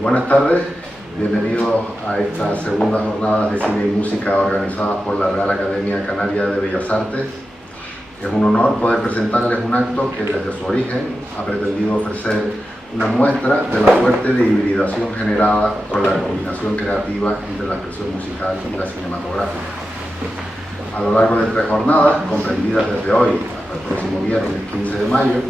Buenas tardes, bienvenidos a esta segunda jornada de cine y música organizada por la Real Academia Canaria de Bellas Artes. Es un honor poder presentarles un acto que desde su origen ha pretendido ofrecer una muestra de la suerte de hibridación generada con la combinación creativa entre la expresión musical y la cinematográfica. A lo largo de 3 jornadas, comprendidas desde hoy hasta el próximo viernes 15 de mayo,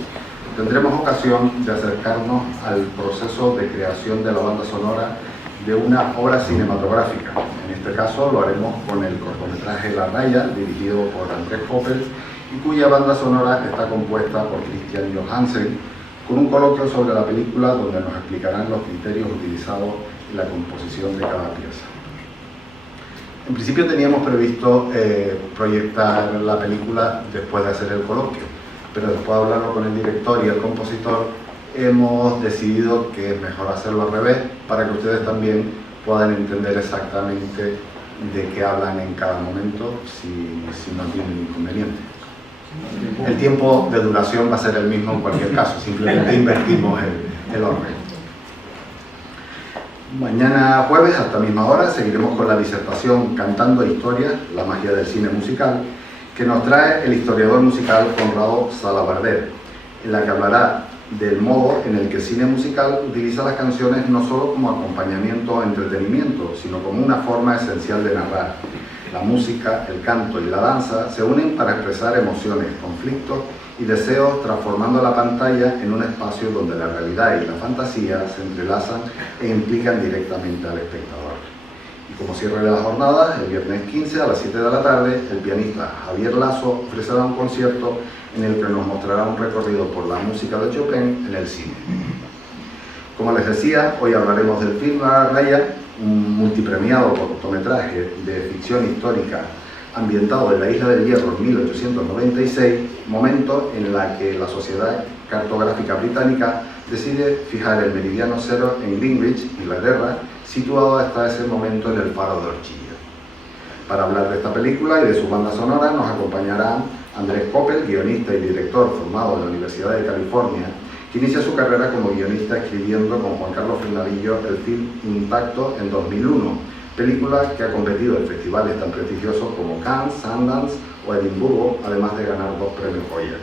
tendremos ocasión de acercarnos al proceso de creación de la banda sonora de una obra cinematográfica. En este caso lo haremos con el cortometraje La Raya, dirigido por Andrés Koppel, y cuya banda sonora está compuesta por Christian Johansen, con un coloquio sobre la película donde nos explicarán los criterios utilizados en la composición de cada pieza. En principio teníamos previsto proyectar la película después de hacer el coloquio, pero después de hablarlo con el director y el compositor, hemos decidido que es mejor hacerlo al revés para que ustedes también puedan entender exactamente de qué hablan en cada momento, si no tienen inconveniente. El tiempo de duración va a ser el mismo en cualquier caso, simplemente invertimos el orden. Mañana jueves, a esta misma hora, seguiremos con la disertación Cantando Historias, la magia del cine musical, que nos trae el historiador musical Conrado Salabarder, en la que hablará del modo en el que el cine musical utiliza las canciones no solo como acompañamiento o entretenimiento, sino como una forma esencial de narrar. La música, el canto y la danza se unen para expresar emociones, conflictos y deseos, transformando la pantalla en un espacio donde la realidad y la fantasía se entrelazan e implican directamente al espectador. Y como cierre de la jornada, el viernes 15 a las 7 de la tarde, el pianista Javier Lasso ofrecerá un concierto en el que nos mostrará un recorrido por la música de Chopin en el cine. Como les decía, hoy hablaremos del film La Raya, un multipremiado cortometraje de ficción histórica ambientado en la Isla del Hierro en 1896, momento en la que la Sociedad Cartográfica Británica decide fijar el meridiano cero en Greenwich, Inglaterra, situado hasta ese momento en el Faro de Orchilla. Para hablar de esta película y de su banda sonora nos acompañarán Andrés Koppel, guionista y director formado en la Universidad de California, que inicia su carrera como guionista escribiendo con Juan Carlos Frenadillo el film Impacto en 2001, película que ha competido en festivales tan prestigiosos como Cannes, Sundance o Edimburgo, además de ganar 2 premios Goya.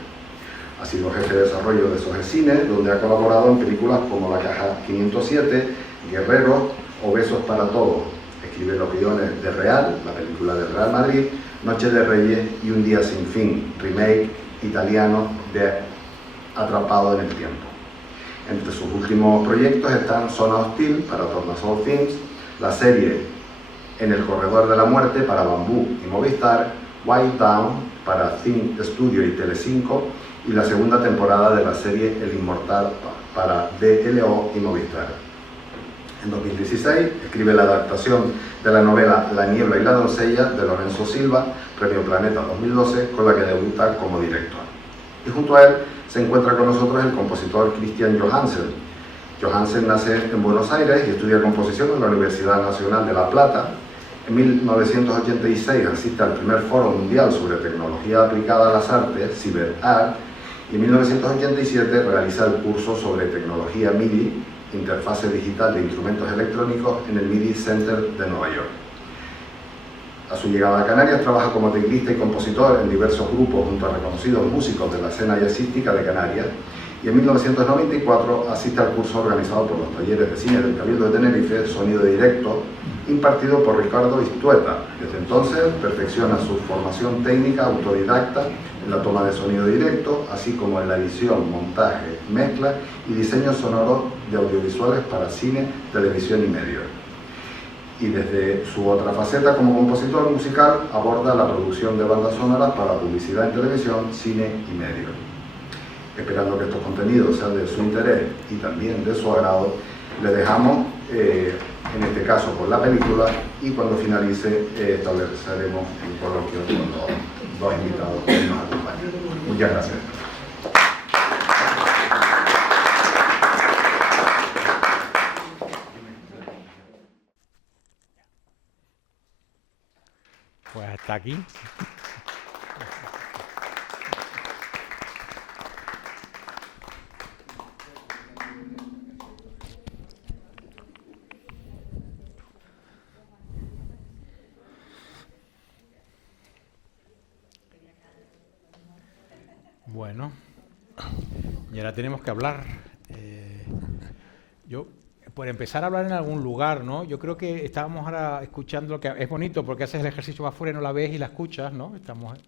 Ha sido jefe de desarrollo de SOGES Cine, donde ha colaborado en películas como La Caja 507, Guerreros o Besos para Todos. Escribe los guiones de Real, la película del Real Madrid, Noche de Reyes y Un Día Sin Fin, remake italiano de Atrapado en el Tiempo. Entre sus últimos proyectos están Zona Hostil para Tornasol Films, la serie En el Corredor de la Muerte para Bambú y Movistar, White Down para Think Studio y Telecinco y la segunda temporada de la serie El Inmortal para DLO y Movistar. En 2016 escribe la adaptación de la novela La Niebla y la Doncella de Lorenzo Silva, Premio Planeta 2012, con la que debuta como director. Y junto a él se encuentra con nosotros el compositor Christian Johansen. Johansen nace en Buenos Aires y estudia composición en la Universidad Nacional de La Plata. En 1986 asiste al primer Foro Mundial sobre Tecnología Aplicada a las Artes, CyberArt, y en 1987 realiza el curso sobre Tecnología MIDI, Interfase Digital de Instrumentos Electrónicos, en el MIDI Center de Nueva York. A su llegada a Canarias trabaja como teclista y compositor en diversos grupos junto a reconocidos músicos de la escena jazzística de Canarias, y en 1994 asiste al curso organizado por los talleres de cine del Cabildo de Tenerife, Sonido Directo, impartido por Ricardo Istueta. Desde entonces perfecciona su formación técnica autodidacta en la toma de sonido directo, así como en la edición, montaje, mezcla y diseño sonoro de audiovisuales para cine, televisión y medios. Y desde su otra faceta como compositor musical aborda la producción de bandas sonoras para publicidad en televisión, cine y medios. Esperando que estos contenidos sean de su interés y también de su agrado, le dejamos, en este caso, con la película, y cuando finalice estableceremos un coloquio con los 2 invitados que nos acompañan. Muchas gracias. Pues hasta aquí. Bueno, y ahora tenemos que hablar. Yo, por empezar a hablar en algún lugar, ¿no? Yo creo que estábamos ahora escuchando, que es bonito porque haces el ejercicio afuera y no la ves y la escuchas, ¿no? Estamos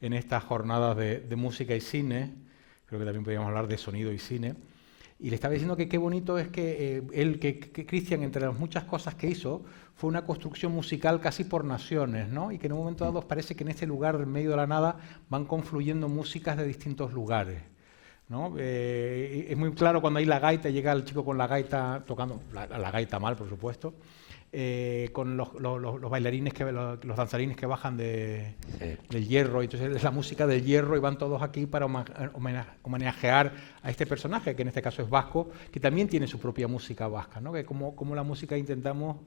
en estas jornadas de música y cine, creo que también podríamos hablar de sonido y cine. Y le estaba diciendo que qué bonito es que Cristian, entre las muchas cosas que hizo, fue una construcción musical casi por naciones, ¿no? Y que en un momento dado parece que en este lugar, en medio de la nada, van confluyendo músicas de distintos lugares, ¿no? Es muy claro cuando hay la gaita, llega el chico con la gaita, tocando la gaita mal, por supuesto, con los bailarines, los danzarines que bajan del hierro, y entonces es la música del hierro y van todos aquí para homenajear a este personaje, que en este caso es vasco, que también tiene su propia música vasca, ¿no? Que como la música intentamos,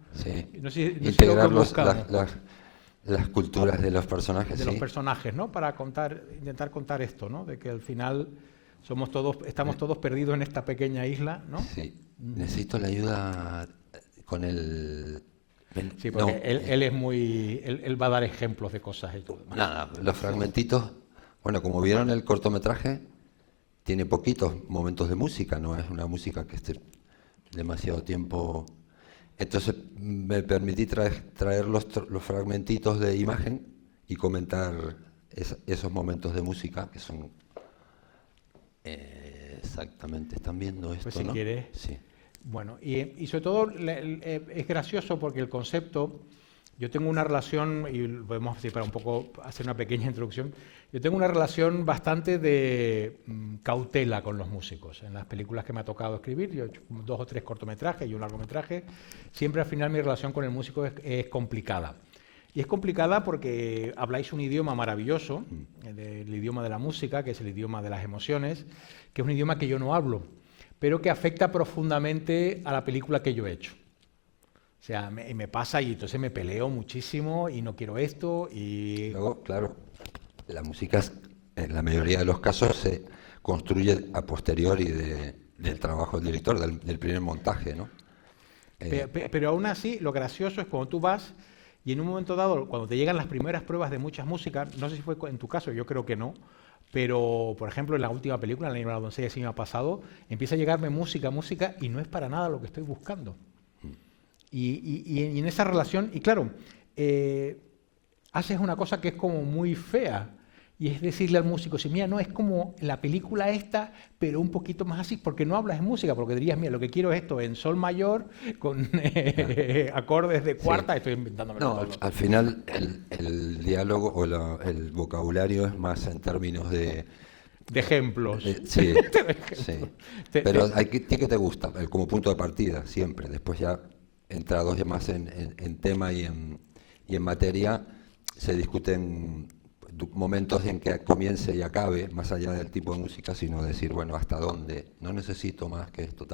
no sé integrar lo que buscamos, las culturas de los personajes. De los personajes, ¿no? Para intentar contar esto, ¿no? De que al final estamos todos perdidos en esta pequeña isla, ¿no? Sí. Necesito la ayuda con el... Sí, porque él es muy... Él va a dar ejemplos de cosas y todo. Nada, los fragmentitos... Bueno, como vieron el cortometraje, tiene poquitos momentos de música, no es una música que esté demasiado tiempo... Entonces me permití traer los fragmentitos de imagen y comentar esos momentos de música que son... exactamente, ¿están viendo esto? Pues si ¿no? quieres... Sí. Bueno, y sobre todo es gracioso porque el concepto, yo tengo una relación, y podemos decir para un poco hacer una pequeña introducción, yo tengo una relación bastante de cautela con los músicos. En las películas que me ha tocado escribir, yo he hecho 2 o 3 cortometrajes y un largometraje, siempre al final mi relación con el músico es complicada. Y es complicada porque habláis un idioma maravilloso, el idioma de la música, que es el idioma de las emociones, que es un idioma que yo no hablo, pero que afecta profundamente a la película que yo he hecho. O sea, me pasa y entonces me peleo muchísimo y no quiero esto y... Luego, claro, la música en la mayoría de los casos se construye a posteriori del trabajo del director, del primer montaje, ¿no? Pero aún así, lo gracioso es cuando tú vas y en un momento dado, cuando te llegan las primeras pruebas de muchas músicas, no sé si fue en tu caso, yo creo que no, pero, por ejemplo, en la última película, en La Niña de la doncella, ese año pasado, empieza a llegarme música, y no es para nada lo que estoy buscando. Y en esa relación, y claro, haces una cosa que es como muy fea, y es decirle al músico, si mira, no, es como la película esta, pero un poquito más así, porque no hablas de música, porque dirías, mira, lo que quiero es esto en sol mayor, con acordes de cuarta, estoy inventándome No, todo. al final el diálogo o el vocabulario es más en términos de ejemplos. sí, sí. Pero tiene que te gusta, como punto de partida, siempre. Después ya entrados ya más en tema y en materia, se discuten momentos en que comience y acabe, más allá del tipo de música, sino decir, bueno, hasta dónde, no necesito más que esto.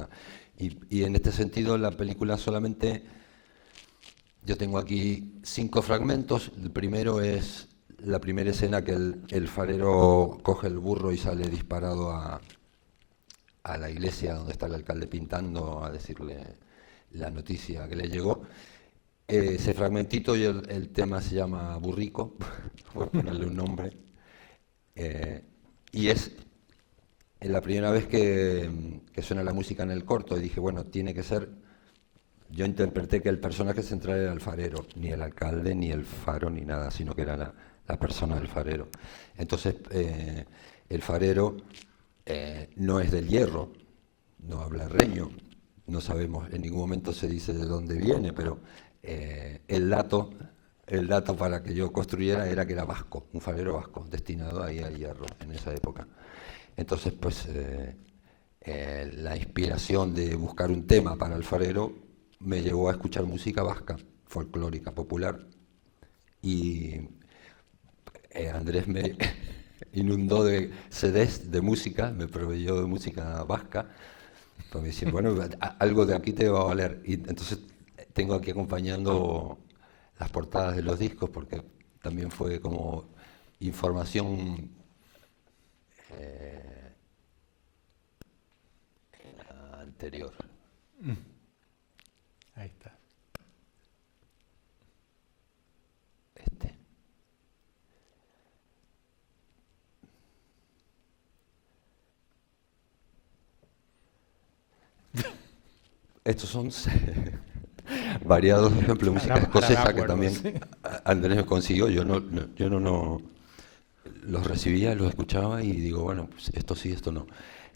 Y en este sentido, la película solamente, yo tengo aquí 5 fragmentos. El primero es la primera escena que el farero coge el burro y sale disparado a la iglesia donde está el alcalde pintando a decirle la noticia que le llegó. Ese fragmentito y el tema se llama Burrico, por ponerle un nombre. Y es la primera vez que suena la música en el corto y dije, bueno, tiene que ser... Yo interpreté que el personaje central era el farero, ni el alcalde, ni el faro, ni nada, sino que era la persona del farero. Entonces, el farero no es del hierro, no habla reño, no sabemos, en ningún momento se dice de dónde viene, pero el dato para que yo construyera era que era vasco, un farero vasco, destinado ahí al hierro en esa época. Entonces, pues, la inspiración de buscar un tema para el farero me llevó a escuchar música vasca, folclórica, popular, y Andrés me inundó de CDs de música, me proveyó de música vasca, pues me decía, bueno, algo de aquí te va a valer. Y entonces tengo aquí acompañando las portadas de los discos, porque también fue como información anterior. Ahí está. Estos son variados ejemplos de música escocesa que también Andrés me consiguió. Yo no los recibía, los escuchaba y digo, bueno, pues esto sí, esto no.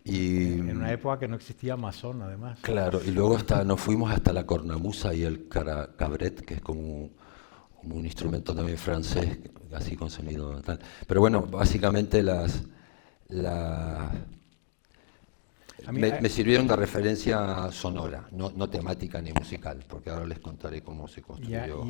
Y, en una época que no existía Amazon, además. claro, y luego nos fuimos hasta la cornamusa y el cabret, que es como un instrumento también francés, así con sonido tal. Pero bueno, básicamente me sirvieron de referencia sonora, no temática ni musical, porque ahora les contaré cómo se construyó.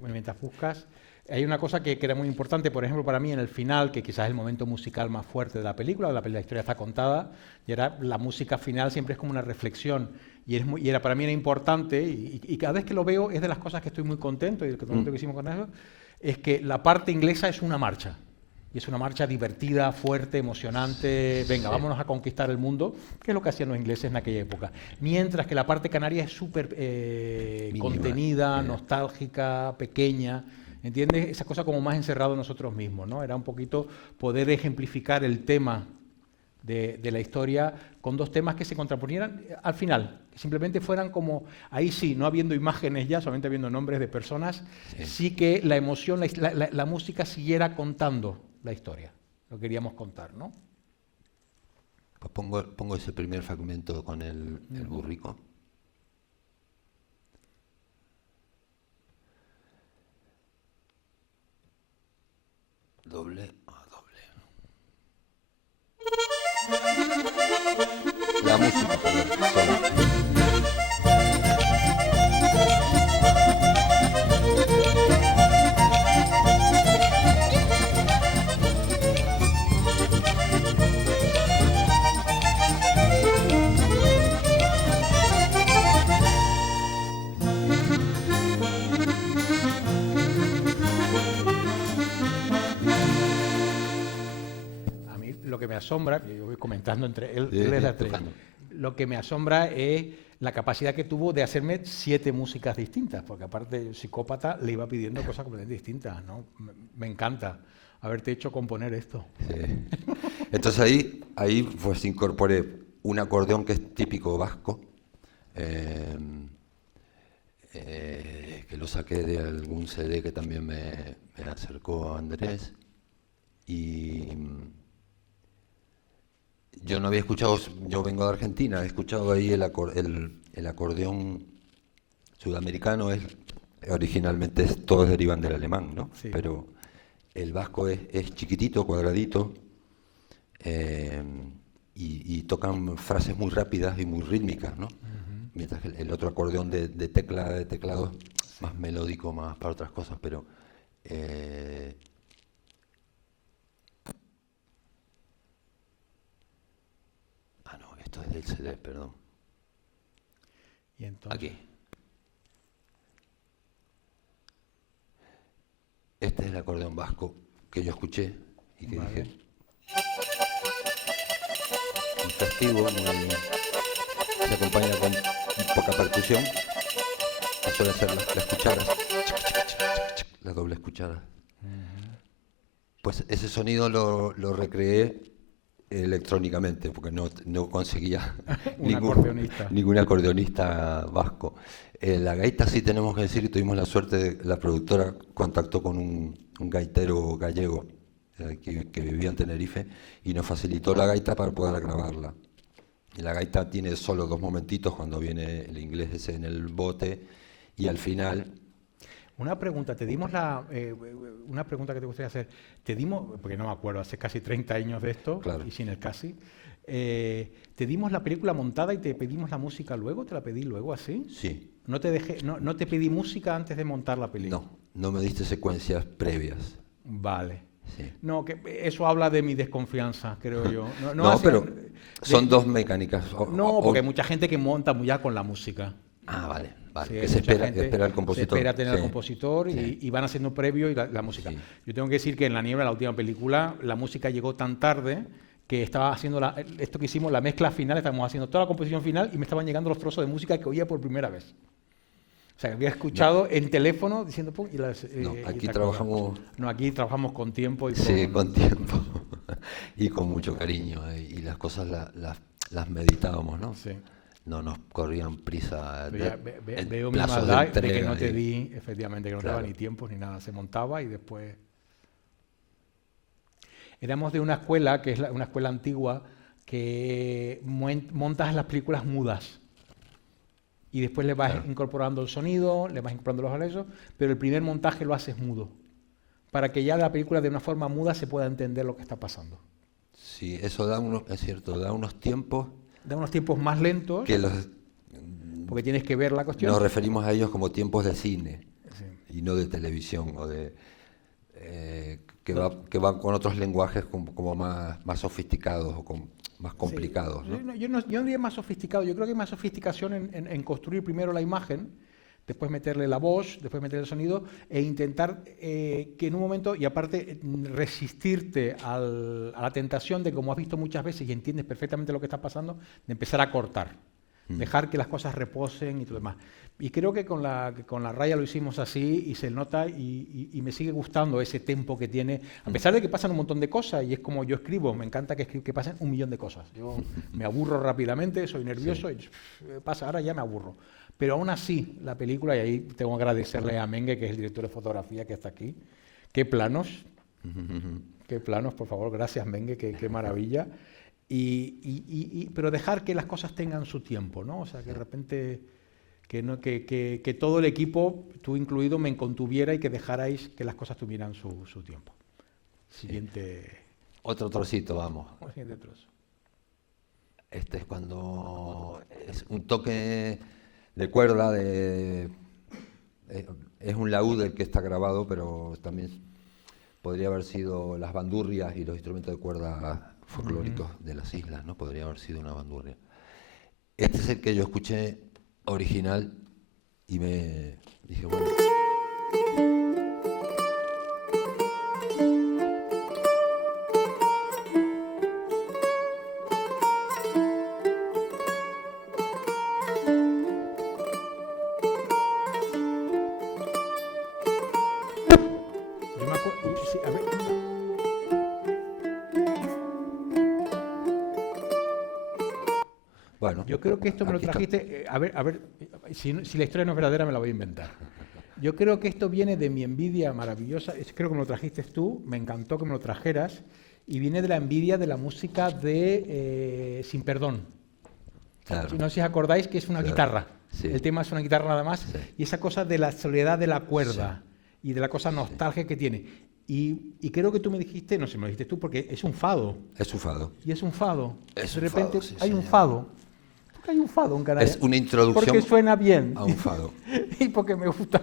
Bueno, mientras buscas, hay una cosa que era muy importante, por ejemplo, para mí en el final, que quizás es el momento musical más fuerte de la película, la historia está contada, y era la música final siempre es como una reflexión, y para mí era importante, y cada vez que lo veo es de las cosas que estoy muy contento, y el contento que hicimos con eso, es que la parte inglesa es una marcha. Y es una marcha divertida, fuerte, emocionante. Venga, vámonos a conquistar el mundo, que es lo que hacían los ingleses en aquella época. Mientras que la parte canaria es súper contenida, nostálgica, pequeña. ¿Entiendes? Esa cosa como más encerrado en nosotros mismos, ¿no? Era un poquito poder ejemplificar el tema de la historia con dos temas que se contraponieran al final, que simplemente fueran como, ahí sí, no habiendo imágenes ya, solamente habiendo nombres de personas, sí que la emoción, la música siguiera contando la historia, lo queríamos contar, ¿no? Pues pongo ese primer fragmento con el burrico. Doble a doble. La música, perdón, sola. Lo que me asombra, yo voy comentando entre él es la tres, lo que me asombra es la capacidad que tuvo de hacerme 7 músicas distintas, porque aparte Psicópata le iba pidiendo cosas completamente distintas, ¿no? Me encanta haberte hecho componer esto. Sí. Entonces ahí pues incorporé un acordeón que es típico vasco, que lo saqué de algún CD que también me acercó Andrés, y yo no había escuchado, yo vengo de Argentina, he escuchado ahí el acordeón sudamericano, originalmente todos derivan del alemán, ¿no? Sí. Pero el vasco es chiquitito, cuadradito, y tocan frases muy rápidas y muy rítmicas, ¿no? Mientras que el otro acordeón de teclado es más melódico, más para otras cosas, pero esto es del CD, perdón. ¿Y entonces? Aquí. Este es el acordeón vasco que yo escuché y que dije. Un festivo, se acompaña con poca percusión, que suelen ser las cucharas, las dobles cucharas. Pues ese sonido lo recreé electrónicamente, porque no conseguía ningún acordeonista vasco. La gaita sí tenemos que decir, y tuvimos la suerte de la productora contactó con un gaitero gallego que vivía en Tenerife y nos facilitó la gaita para poder grabarla. Y la gaita tiene solo 2 momentitos cuando viene el inglés ese en el bote y al final. Una pregunta, una pregunta que te gustaría hacer. Te dimos, porque no me acuerdo, hace casi 30 años de esto, claro. Y sin el casi. ¿Te dimos la película montada y te pedimos la música luego? ¿Te la pedí luego así? Sí. ¿No te pedí música antes de montar la película? No me diste secuencias previas. Vale. Sí. No, que eso habla de mi desconfianza, creo yo. Pero son 2 mecánicas. Porque hay mucha gente que monta ya con la música. Ah, vale. Sí, que se espera al compositor. Se espera tener al compositor y van haciendo previo y la música. Sí. Yo tengo que decir que en La Niebla, la última película, la música llegó tan tarde que estaba haciendo esto que hicimos, la mezcla final, estábamos haciendo toda la composición final y me estaban llegando los trozos de música que oía por primera vez. O sea, había escuchado en teléfono diciendo pum, aquí trabajamos. Aquí trabajamos con tiempo. Con tiempo. Y con mucho cariño. Y las cosas las meditábamos, ¿no? Sí. no nos corrían prisa Pero ya en veo mi plazos maldad de que entrega no te y- di, efectivamente, que no te daba Claro. ni tiempo ni nada. Se montaba y después... Éramos de una escuela, que es una escuela antigua, que montas las películas mudas. Y después le vas Claro. incorporando el sonido, le vas incorporando los aderesos, pero el primer montaje lo haces mudo. Para que ya la película de una forma muda se pueda entender lo que está pasando. Sí, eso da unos, es cierto, da unos tiempos Da unos tiempos más lentos, que los porque tienes que ver la cuestión. nos referimos a ellos como tiempos de cine Sí. y no de televisión o de que van con otros lenguajes como más sofisticados o más complicados, Sí. ¿no? Yo no diría más sofisticado, yo creo que hay más sofisticación en construir primero la imagen, después meterle la voz, después meterle el sonido e intentar que en un momento, y aparte resistirte a la tentación de, como has visto muchas veces y entiendes perfectamente lo que está pasando, de empezar a cortar, dejar que las cosas reposen y todo demás. Y creo que con la raya lo hicimos así y se nota y me sigue gustando ese tempo que tiene, a pesar de que pasan un montón de cosas y es como yo escribo, me encanta que pasen 1.000.000 de cosas. Yo me aburro rápidamente, soy nervioso y pasa, ahora ya me aburro. Pero aún así, la película, y ahí tengo que agradecerle a Mengue, que es el director de fotografía que está aquí, qué planos, por favor, gracias Mengue, qué maravilla. Pero dejar que las cosas tengan su tiempo, ¿no? O sea, que de repente que todo el equipo, tú incluido, me contuviera y que dejarais que las cosas tuvieran su tiempo. Siguiente. Otro trocito, vamos. Siguiente trozo. Este es cuando es un toque de cuerda, es un laúd el que está grabado, pero también podría haber sido las bandurrias y los instrumentos de cuerda folclóricos de las islas, ¿no? Podría haber sido una bandurria. Este es el que yo escuché original y me dije, bueno... Yo me acuerdo, sí, a ver. Bueno, Yo creo que esto me lo aquí está. trajiste, a ver, si la historia no es verdadera me la voy a inventar. Yo creo que esto viene de mi envidia maravillosa, creo que me lo trajiste tú, me encantó que me lo trajeras, y viene de la envidia de la música de Sin Perdón. Claro. No sé si os acordáis que es una guitarra, Sí. el tema es una guitarra nada más, Sí. y esa cosa de la soledad de la cuerda y de la cosa nostálgica que tiene. Y creo que tú me dijiste, no sé, me lo dijiste tú, porque es un fado, Es un fado. y es un fado. Es De un repente fado, sí, hay un señor. fado. ¿Por qué hay un fado en Canarias? Es una introducción Porque suena bien. a un fado. Y porque me gusta,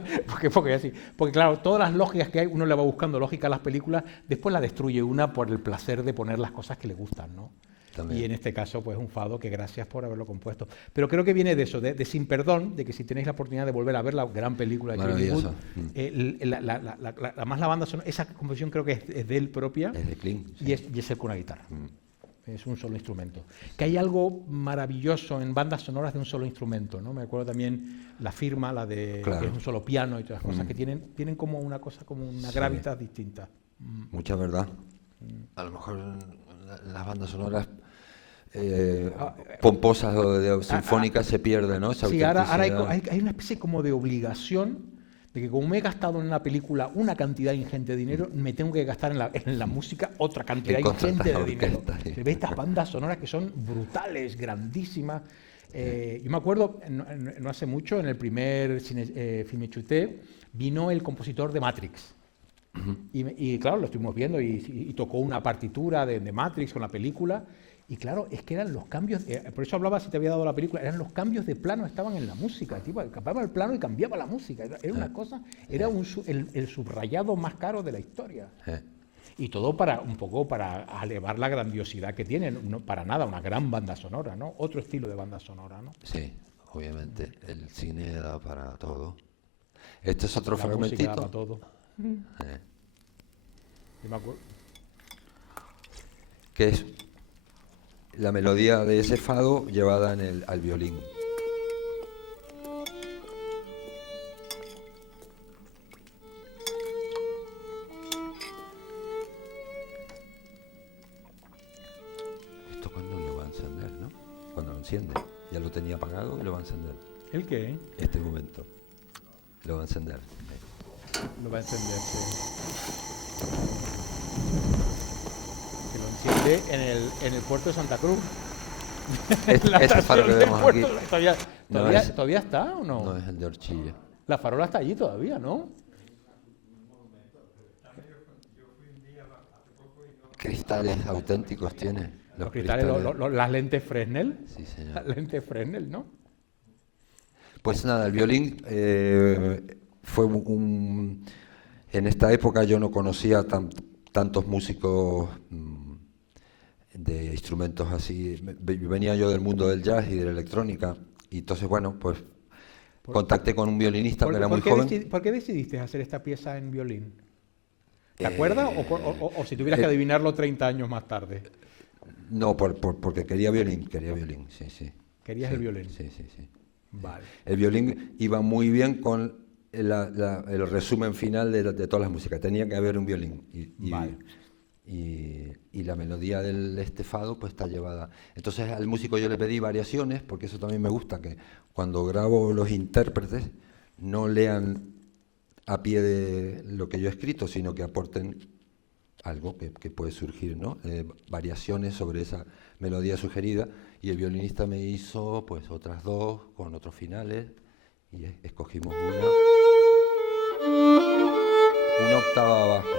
porque así. Porque claro, todas las lógicas que hay, uno le va buscando lógica a las películas, después la destruye una por el placer de poner las cosas que le gustan, ¿no? También. Y en este caso, pues un fado que gracias por haberlo compuesto. Pero creo que viene de eso, de Sin Perdón, de que si tenéis la oportunidad de volver a ver la gran película de Clint Maravilloso. Eastwood, además la banda sonora, esa composición creo que es de él propia Es de Clint. sí. y es él con una guitarra. Es un solo instrumento. Que hay algo maravilloso en bandas sonoras de un solo instrumento, ¿no? Me acuerdo también La Firma, la de Claro. que es un solo piano y todas las cosas que tienen como una cosa, como una Sí. gravitas distinta. Mucha verdad. A lo mejor las bandas sonoras pomposas o sinfónicas se pierden, ¿no? Esa Sí, ahora autenticidad. hay una especie como de obligación de que como me he gastado en una película una cantidad ingente de dinero, me tengo que gastar en la música otra cantidad En ingente de contratar dinero. orquestas, sí. Se ve estas bandas sonoras que son brutales, grandísimas. Yo me acuerdo, no hace mucho, en el primer Film Chuté, vino el compositor de Matrix. Y claro, lo estuvimos viendo y tocó una partitura de Matrix con la película. Y claro, es que eran los cambios, por eso hablaba si te había dado la película, eran los cambios de plano, estaban en la música, el tipo cambiaba el plano y cambiaba la música, era una cosa, era el subrayado más caro de la historia. Y todo un poco para elevar la grandiosidad que tienen, no para nada, una gran banda sonora, ¿no? Otro estilo de banda sonora, ¿no? Sí, obviamente. El cine da para todo. Este es otro La música fragmentito. para todo. Yo me acuerdo. Que es la melodía de ese fado llevada al violín. ¿Esto cuándo lo va a encender, no? Cuando lo enciende. Ya lo tenía apagado y lo va a encender. ¿El qué? Este momento. Lo va a encender. Lo va a encender, sí. Que lo enciende en el puerto de Santa Cruz. La Este faro estación que del vemos puerto. aquí. ¿Todavía está o no? No es el de Orchilla. La farola está allí todavía, ¿no? Cristales auténticos tiene. Los cristales, las lentes Fresnel. Sí, señor. Las lentes Fresnel, ¿no? Pues nada, el violín fue en esta época yo no conocía tantos músicos de instrumentos así. Venía yo del mundo del jazz y de la electrónica, y entonces, bueno, pues contacté con un violinista que era muy joven. ¿Por qué decidiste hacer esta pieza en violín? ¿Te acuerdas? O si tuvieras que adivinarlo 30 años más tarde. No, porque quería violín, sí, sí. ¿Querías el violín? Sí, sí, sí. Vale. El violín iba muy bien con el resumen final de todas las músicas. Tenía que haber un violín. Vale. Y la melodía del estefado pues está llevada. Entonces al músico yo le pedí variaciones, porque eso también me gusta, que cuando grabo los intérpretes no lean a pie de lo que yo he escrito, sino que aporten algo que puede surgir, ¿no? Variaciones sobre esa melodía sugerida, y el violinista me hizo pues otras dos con otros finales, y escogimos una octava abajo.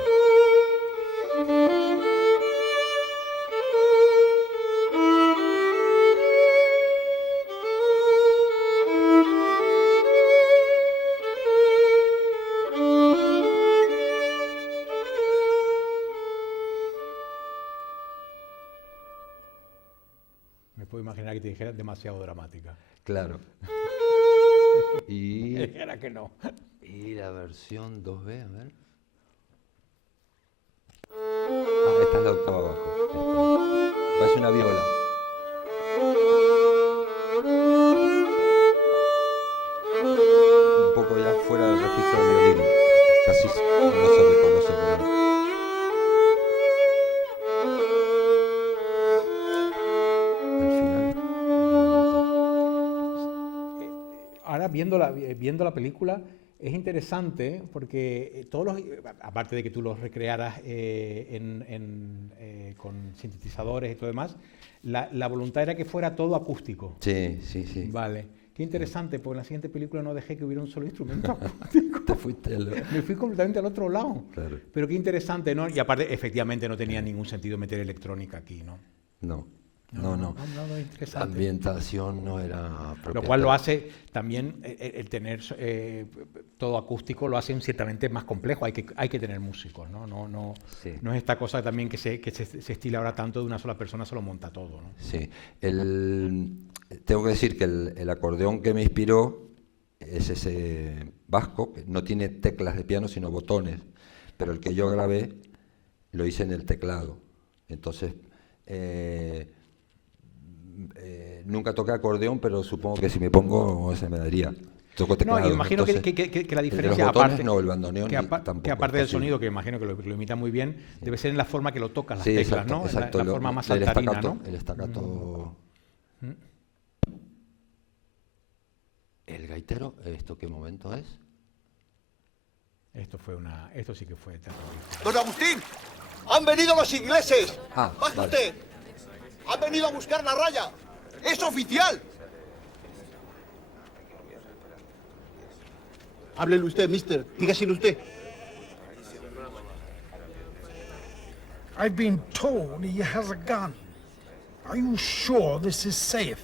Me puedo imaginar que te dijeras demasiado dramática. Claro. Y Dijera que no. Y la versión 2B, a ver. Esta es la octava abajo. Parece una viola. Un poco ya fuera del registro del violín. Casi no se reconoce, pero... Ahora viendo la película es interesante porque aparte de que tú los recrearas con sintetizadores y todo demás, la voluntad era que fuera todo acústico. Sí, sí, sí. Vale. Qué interesante, porque en la siguiente película no dejé que hubiera un solo instrumento acústico. Te fuiste Me fui completamente al otro lado. Claro. Pero qué interesante, ¿no? Y aparte, efectivamente, no tenía ningún sentido meter electrónica aquí, ¿no? No. No, es interesante. La ambientación no era propia. Lo cual lo hace también, el tener todo acústico lo hace ciertamente más complejo. Hay que tener músicos, ¿no? Sí. No es esta cosa también que se estila ahora tanto de una sola persona, se lo monta todo, ¿no? Sí. Tengo que decir que el acordeón que me inspiró es ese vasco, que no tiene teclas de piano, sino botones. Pero el que yo grabé lo hice en el teclado. Entonces... nunca toqué acordeón, pero supongo que si me pongo se me daría. Toco teclado. No, yo imagino entonces, que la diferencia, el botones, aparte, no, el bandoneón tampoco. que aparte del sonido, que imagino que lo imita muy bien, debe ser en la forma que lo tocas las teclas, exacto, ¿no? Exacto, la forma más saltarina, ¿no? El estacato. El gaitero, ¿esto qué momento es? Esto sí que fue terrorífico. Don Agustín, han venido los ingleses. vale. Baje usted. Han venido a buscar la raya. Es oficial. Háblele usted, mister. Dígaselo usted. I've been told he has a gun. Are you sure this is safe?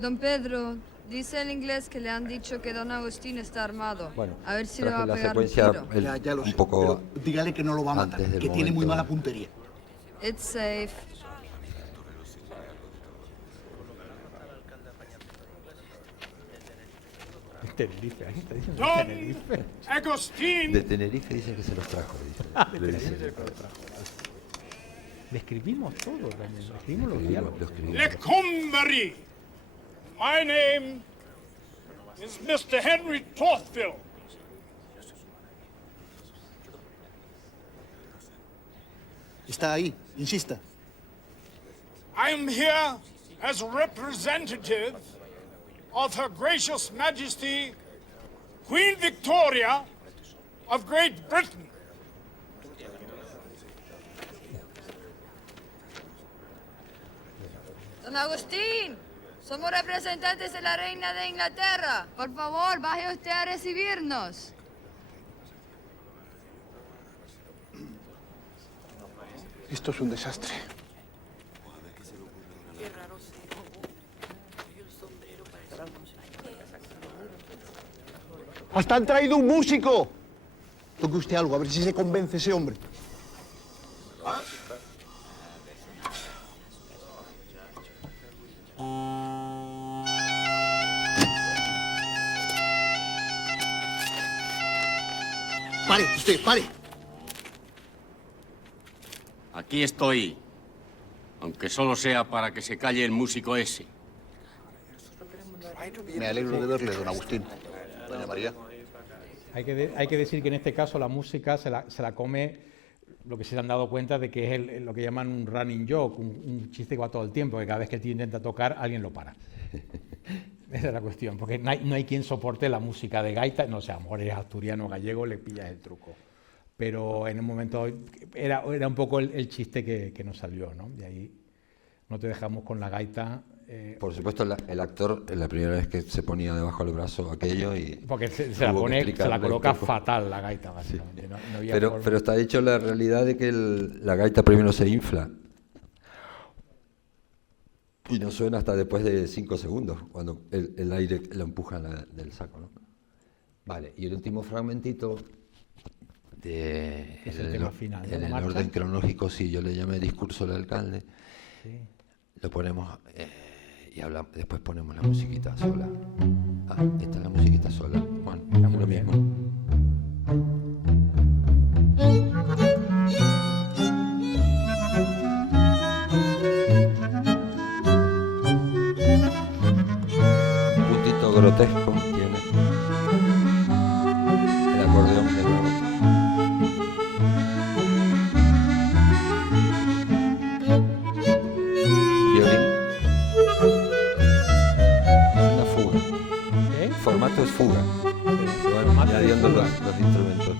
Don Pedro, dice en inglés que le han dicho que don Agustín está armado. Bueno, a ver si le va a la pegar un secuencia tiro. Ya lo un sé, poco pero dígale que no lo va a matar, antes del que tiene muy momento. mala puntería. It's safe. Tenerife, ahí está diciendo Don Tenerife. Agustín! de Tenerife, dicen que se los trajo. Le dicen. Le escribimos todo también, le escribimos los Lo diálogos. escribimos. Lecumberry! My name is Mr. Henry Torthville. Está ahí, insista. I'm here as representative of Her Gracious Majesty, Queen Victoria of Great Britain. Don Agustín, somos representantes de la reina de Inglaterra. Por favor, baje usted a recibirnos. Esto es un desastre. ¡Hasta han traído un músico! Toque usted algo, a ver si se convence ese hombre. ¡Pare, usted, pare! Aquí estoy, aunque solo sea para que se calle el músico ese. Me alegro de verle, don Agustín. Doña María. Hay que decir que en este caso la música se la come lo que se han dado cuenta de que es lo que llaman un running joke, un chiste que va todo el tiempo, que cada vez que él intenta tocar, alguien lo para. Esa es la cuestión, porque no hay quien soporte la música de gaita, no sé, a lo mejor eres asturiano o gallego, le pillas el truco. Pero en un momento era un poco el chiste que nos salió, ¿no? Y ahí no te dejamos con la gaita. Por supuesto, el actor, la primera vez que se ponía debajo del brazo aquello y... Porque se la coloca fatal la gaita, básicamente. Sí. No había pero está dicho la realidad de que la gaita primero se infla y no suena hasta después de 5 segundos, cuando el aire lo empuja del saco, ¿no? Vale, y el último fragmentito... es el tema final, ¿no? En el orden cronológico, sí, yo le llamé discurso del alcalde. Sí. Lo ponemos y después ponemos la musiquita sola. Ah, esta es la musiquita sola. Bueno, es lo mismo. Un puntito grotesco tiene el acordeón de nuevo. Formato es fuga. Bueno, añadiendo los instrumentos.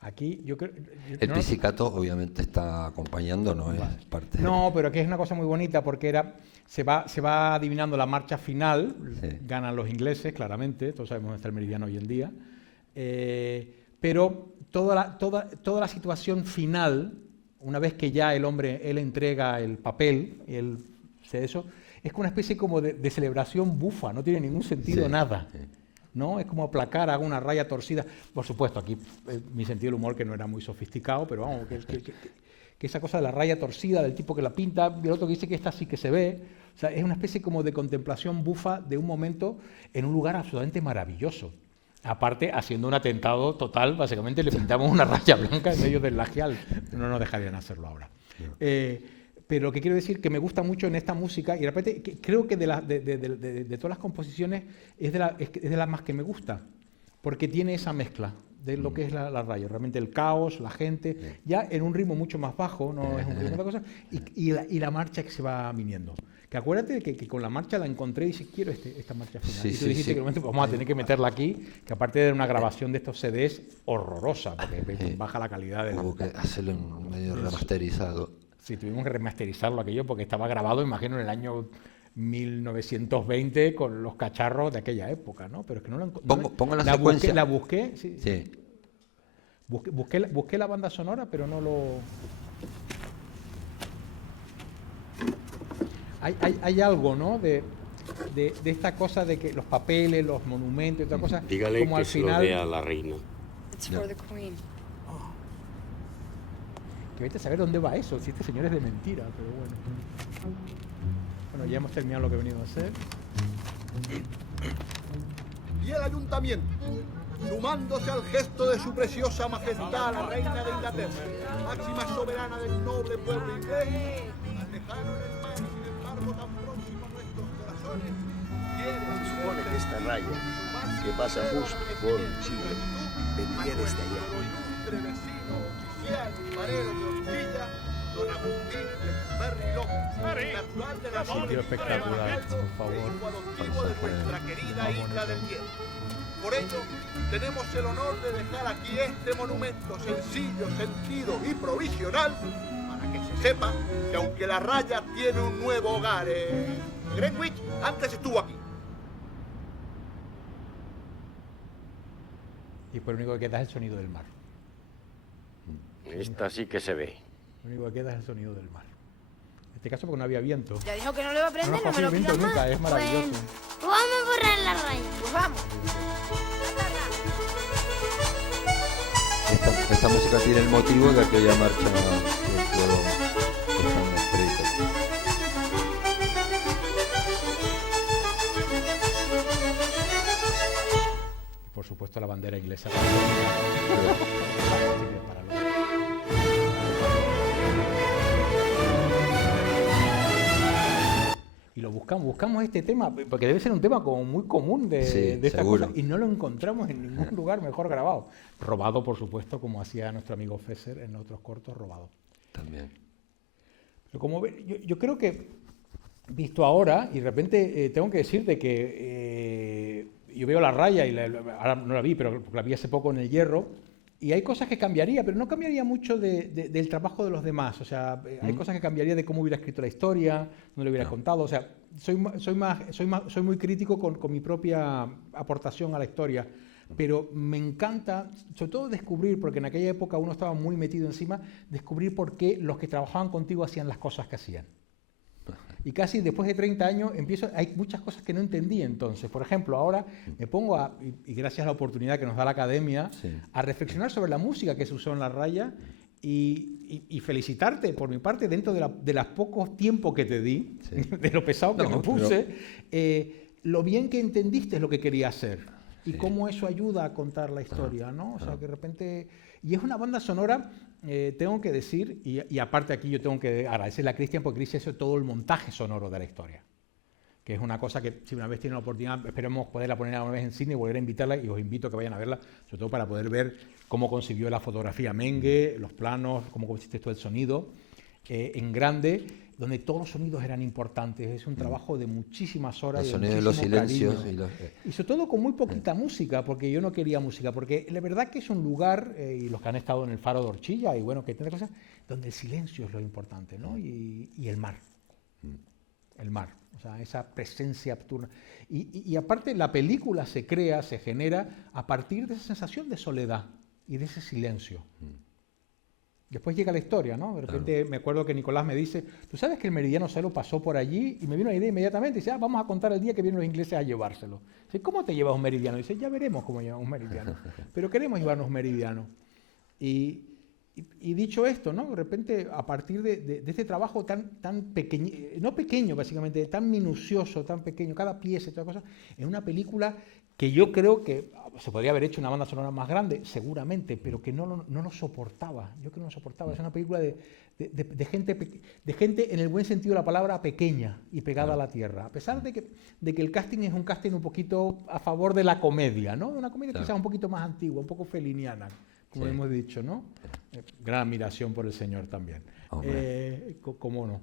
Aquí yo creo... El pizzicato obviamente está acompañando, no es parte... No, pero que es una cosa muy bonita porque se va adivinando la marcha final, sí. Ganan los ingleses, claramente, todos sabemos dónde está el meridiano hoy en día, pero toda la situación final, una vez que ya él entrega el papel, eso, es como una especie como de celebración bufa, no tiene ningún sentido, sí, nada. Sí. ¿No? Es como aplacar, hago una raya torcida. Por supuesto, aquí mi sentido del humor, que no era muy sofisticado, pero vamos, que esa cosa de la raya torcida, del tipo que la pinta, y el otro que dice que esta sí que se ve. O sea, es una especie como de contemplación bufa de un momento en un lugar absolutamente maravilloso. Aparte, haciendo un atentado total, básicamente le pintamos una raya blanca en medio del lagial. No nos dejarían hacerlo ahora. Pero lo que quiero decir que me gusta mucho en esta música, y de repente creo que de todas las composiciones es de las más que me gusta, porque tiene esa mezcla de lo que es la raya, realmente el caos, la gente, ya en un ritmo mucho más bajo, no es un ritmo de cosa, y la marcha que se va viniendo. Que acuérdate que con la marcha la encontré y dije, quiero esta marcha final. Sí, y tú dijiste que vamos a tener que meterla aquí, que aparte de una grabación de estos CDs horrorosa, porque baja la calidad de Hubo que hacerlo en medio remasterizado. Sí, tuvimos que remasterizarlo aquello porque estaba grabado, imagino, en el año 1920 con los cacharros de aquella época, ¿no? Pero es que no lo encontré. Pongo la secuencia. La busqué, sí. Busqué la banda sonora, pero no lo... Hay algo, ¿no? De esta cosa de que los papeles, los monumentos y otras cosas... Dígale como que al final... se lo vea a la reina. It's for the queen. Que vete a saber dónde va eso, si este señor es de mentira, pero bueno. Bueno, ya hemos terminado lo que he venido a hacer. Y el ayuntamiento, sumándose al gesto de su preciosa majestad, la reina de Inglaterra, máxima soberana del noble pueblo inglés, al dejarlo en el mar, sin embargo, tan próximo a nuestros corazones, Se supone que esta raya, que pasa justo por Chile, vendría desde allá. ilustre vecino oficial y marero de Ortilla, don Agustín de Ferri López, natural de la Sitio espectacular, por favor. hijo adoptivo de nuestra querida isla del Hierro. Por ello, tenemos el honor de dejar aquí este monumento sencillo, sentido y provisional para que se sepa que aunque la raya tiene un nuevo hogar en Greenwich, antes estuvo aquí. Y pues lo único que queda es el sonido del mar. Esta sí que se ve. Lo único que queda es el sonido del mar. En este caso porque no había viento. Ya dijo que no le va a No prender, nos no me lo cogió viento pidas más. nunca, es maravilloso. Pues vamos a borrar la raya. Pues vamos. Esta música tiene el motivo de aquella marcha que puedo dejar en los créditos. Y por supuesto la bandera inglesa. Y lo buscamos este tema, porque debe ser un tema como muy común de estas seguro. cosas, y no lo encontramos en ningún lugar mejor grabado. Robado, por supuesto, como hacía nuestro amigo Fesser en otros cortos, robado. También. Pero como yo creo que, visto ahora, y de repente tengo que decirte que yo veo la raya, y ahora no la vi, pero la vi hace poco en El Hierro, y hay cosas que cambiaría, pero no cambiaría mucho del trabajo de los demás. O sea, hay cosas que cambiaría de cómo hubiera escrito la historia, no le hubiera contado. O sea, soy muy crítico con mi propia aportación a la historia. Pero me encanta, sobre todo descubrir, porque en aquella época uno estaba muy metido encima, descubrir por qué los que trabajaban contigo hacían las cosas que hacían. Y casi después de 30 años hay muchas cosas que no entendí entonces. Por ejemplo, ahora me pongo, y gracias a la oportunidad que nos da la academia, a reflexionar sobre la música que se usó en La Raya y felicitarte por mi parte dentro de los pocos tiempos que te di, de lo pesado que me puse, lo bien que entendiste lo que quería hacer y cómo eso ayuda a contar la historia, ¿no? O sea, que de repente... Y es una banda sonora, tengo que decir, y aparte aquí yo tengo que agradecerle a Cristian, porque Cristian hizo todo el montaje sonoro de la historia, que es una cosa que si una vez tienen la oportunidad, esperemos poderla poner alguna vez en cine y volver a invitarla, y os invito a que vayan a verla, sobre todo para poder ver cómo concibió la fotografía Menge, los planos, cómo consiste todo el sonido, en grande, donde todos los sonidos eran importantes. Es un trabajo de muchísimas horas. Los y sonidos de los silencios. Y sobre todo con muy poquita música, porque yo no quería música, porque la verdad que es un lugar, y los que han estado en el Faro de Orchilla, y bueno, que tiene cosas, donde el silencio es lo importante, ¿no? Y el mar. El mar, o sea, esa presencia nocturna. Y aparte la película se crea, se genera a partir de esa sensación de soledad y de ese silencio. Después llega la historia, ¿no? De repente me acuerdo que Nicolás me dice, ¿tú sabes que el Meridiano Celo pasó por allí? Y me vino la idea inmediatamente, y dice, vamos a contar el día que vienen los ingleses a llevárselo. Dice, ¿cómo te llevas un Meridiano? Dice, ya veremos cómo llevamos un Meridiano, pero queremos llevarnos un Meridiano. Y dicho esto, ¿no? De repente, a partir de este trabajo tan pequeño, no pequeño básicamente, tan minucioso, tan pequeño, cada pieza y toda cosa, en una película que yo creo que se podría haber hecho una banda sonora más grande, seguramente, pero que no lo soportaba. Yo creo que no lo soportaba. Es una película de gente, en el buen sentido de la palabra, pequeña y pegada a la tierra. A pesar de que el casting es un casting un poquito a favor de la comedia, ¿no? Una comedia quizás un poquito más antigua, un poco feliniana, como hemos dicho, ¿no? Gran admiración por el señor también. ¿Cómo no?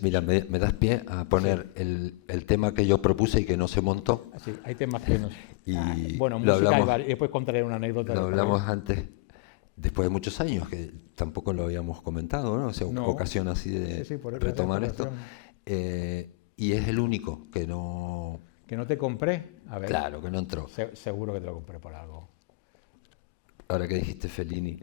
Mira, me das pie a poner el tema que yo propuse y que no se montó. Sí, hay temas que no. Bueno, lo música hablamos, hay varios. Después contaré una anécdota. Lo hablamos antes, después de muchos años, que tampoco lo habíamos comentado, ¿no? O sea, ocasión así de retomar esto. Y es el único que no... Que no te compré. A ver. Claro, que no entró. Seguro que te lo compré por algo. Ahora que dijiste Fellini.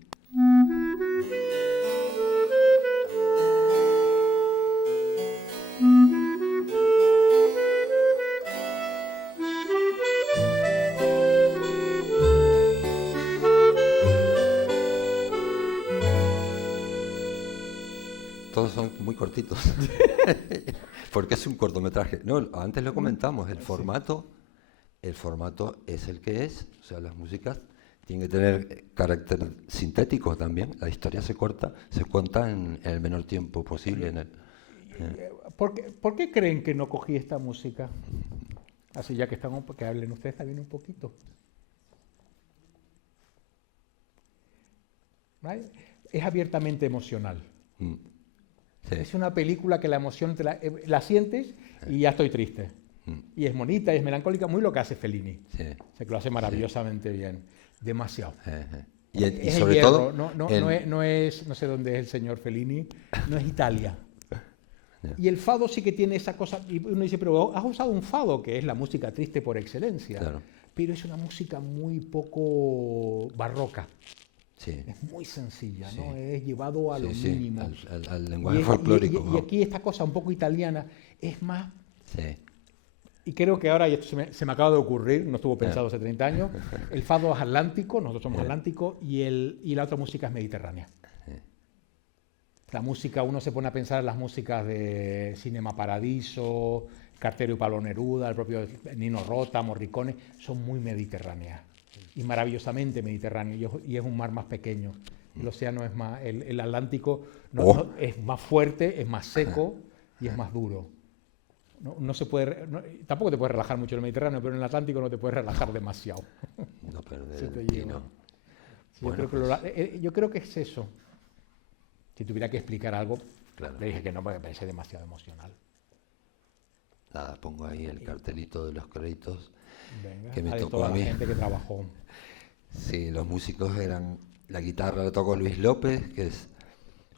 Todos son muy cortitos, porque es un cortometraje. No, antes lo comentamos, el formato el formato es el que es, o sea, las músicas tienen que tener carácter sintético también. La historia se cuenta en el menor tiempo posible. ¿Por qué creen que no cogí esta música? Así ya que estamos, que hablen ustedes también un poquito. ¿Vale? Es abiertamente emocional. Sí. Es una película que la emoción la sientes y ya estoy triste. Y es bonita, es melancólica, muy lo que hace Fellini. Sí. O sea, que lo hace maravillosamente bien. Demasiado. Y sobre todo... No sé dónde es el señor Fellini, no es Italia. Y el fado sí que tiene esa cosa, y uno dice, pero has usado un fado, que es la música triste por excelencia, Claro. pero es una música muy poco barroca. Sí. Es muy sencilla, ¿no? Es llevado a lo Sí, mínimo. al lenguaje folclórico. Y aquí esta cosa un poco italiana es más... Sí. Y creo que ahora, y esto se me acaba de ocurrir, no estuvo pensado hace 30 años, el fado es atlántico, nosotros somos atlánticos, y la otra música es mediterránea. La música, uno se pone a pensar en las músicas de Cinema Paradiso, Cartero y Pablo Neruda, el propio Nino Rota, Morricone, son muy mediterráneas y maravillosamente mediterráneas, y es un mar más pequeño. El océano es más, el Atlántico es más fuerte, es más seco y es más duro. No se puede, tampoco te puedes relajar mucho en el Mediterráneo, pero en el Atlántico no te puedes relajar demasiado. No perder Se te el lleva. tino. Sí, Bueno, yo creo que es eso. Si tuviera que explicar algo, Claro. le dije que no, porque me parece demasiado emocional. Nada, pongo ahí el cartelito de los créditos Venga, que me de tocó toda a la mí. gente que trabajó. Sí, los músicos eran... La guitarra la tocó Luis López, que es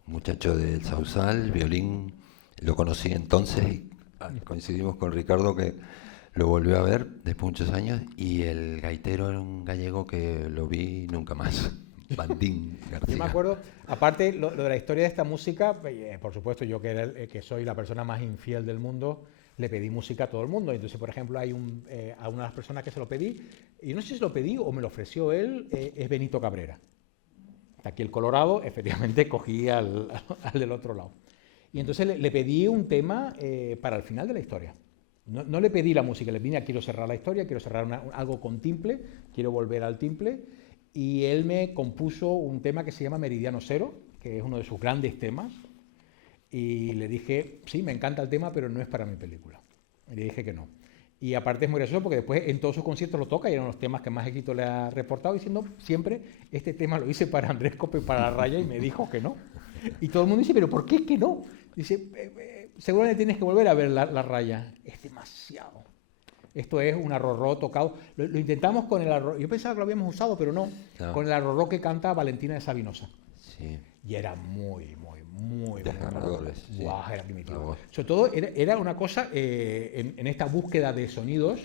muchacho del Sausal, violín, lo conocí entonces y coincidimos con Ricardo, que lo volvió a ver después de muchos años, y el gaitero era un gallego que lo vi nunca más. Bandín García. Yo me acuerdo, aparte lo de la historia de esta música, por supuesto yo que soy la persona más infiel del mundo, le pedí música a todo el mundo. Entonces, por ejemplo, hay a una de las personas que se lo pedí, y no sé si se lo pedí o me lo ofreció él, es Benito Cabrera. Aquí el Colorado, efectivamente cogí al del otro lado. Y entonces le pedí un tema para el final de la historia. No le pedí la música, le vine a quiero cerrar la historia, quiero cerrar algo con timple, quiero volver al timple. Y él me compuso un tema que se llama Meridiano Cero, que es uno de sus grandes temas. Y le dije, sí, me encanta el tema, pero no es para mi película. Y le dije que no. Y aparte es muy gracioso porque después en todos sus conciertos lo toca y eran los temas que más éxito le ha reportado, diciendo siempre, este tema lo hice para Andrés Cope, para La Raya, y me dijo que no. Y todo el mundo dice, ¿pero por qué que no? Dice, seguramente tienes que volver a ver la Raya. Es demasiado. Esto es un arrorró tocado. Lo intentamos con el arrorró. Yo pensaba que lo habíamos usado, pero no. Claro. Con el arrorró que canta Valentina de Sabinosa. Sí. Y era muy Desgarradores, sí. Guau, era primitivo. La voz. Sobre todo era una cosa, en esta búsqueda de sonidos,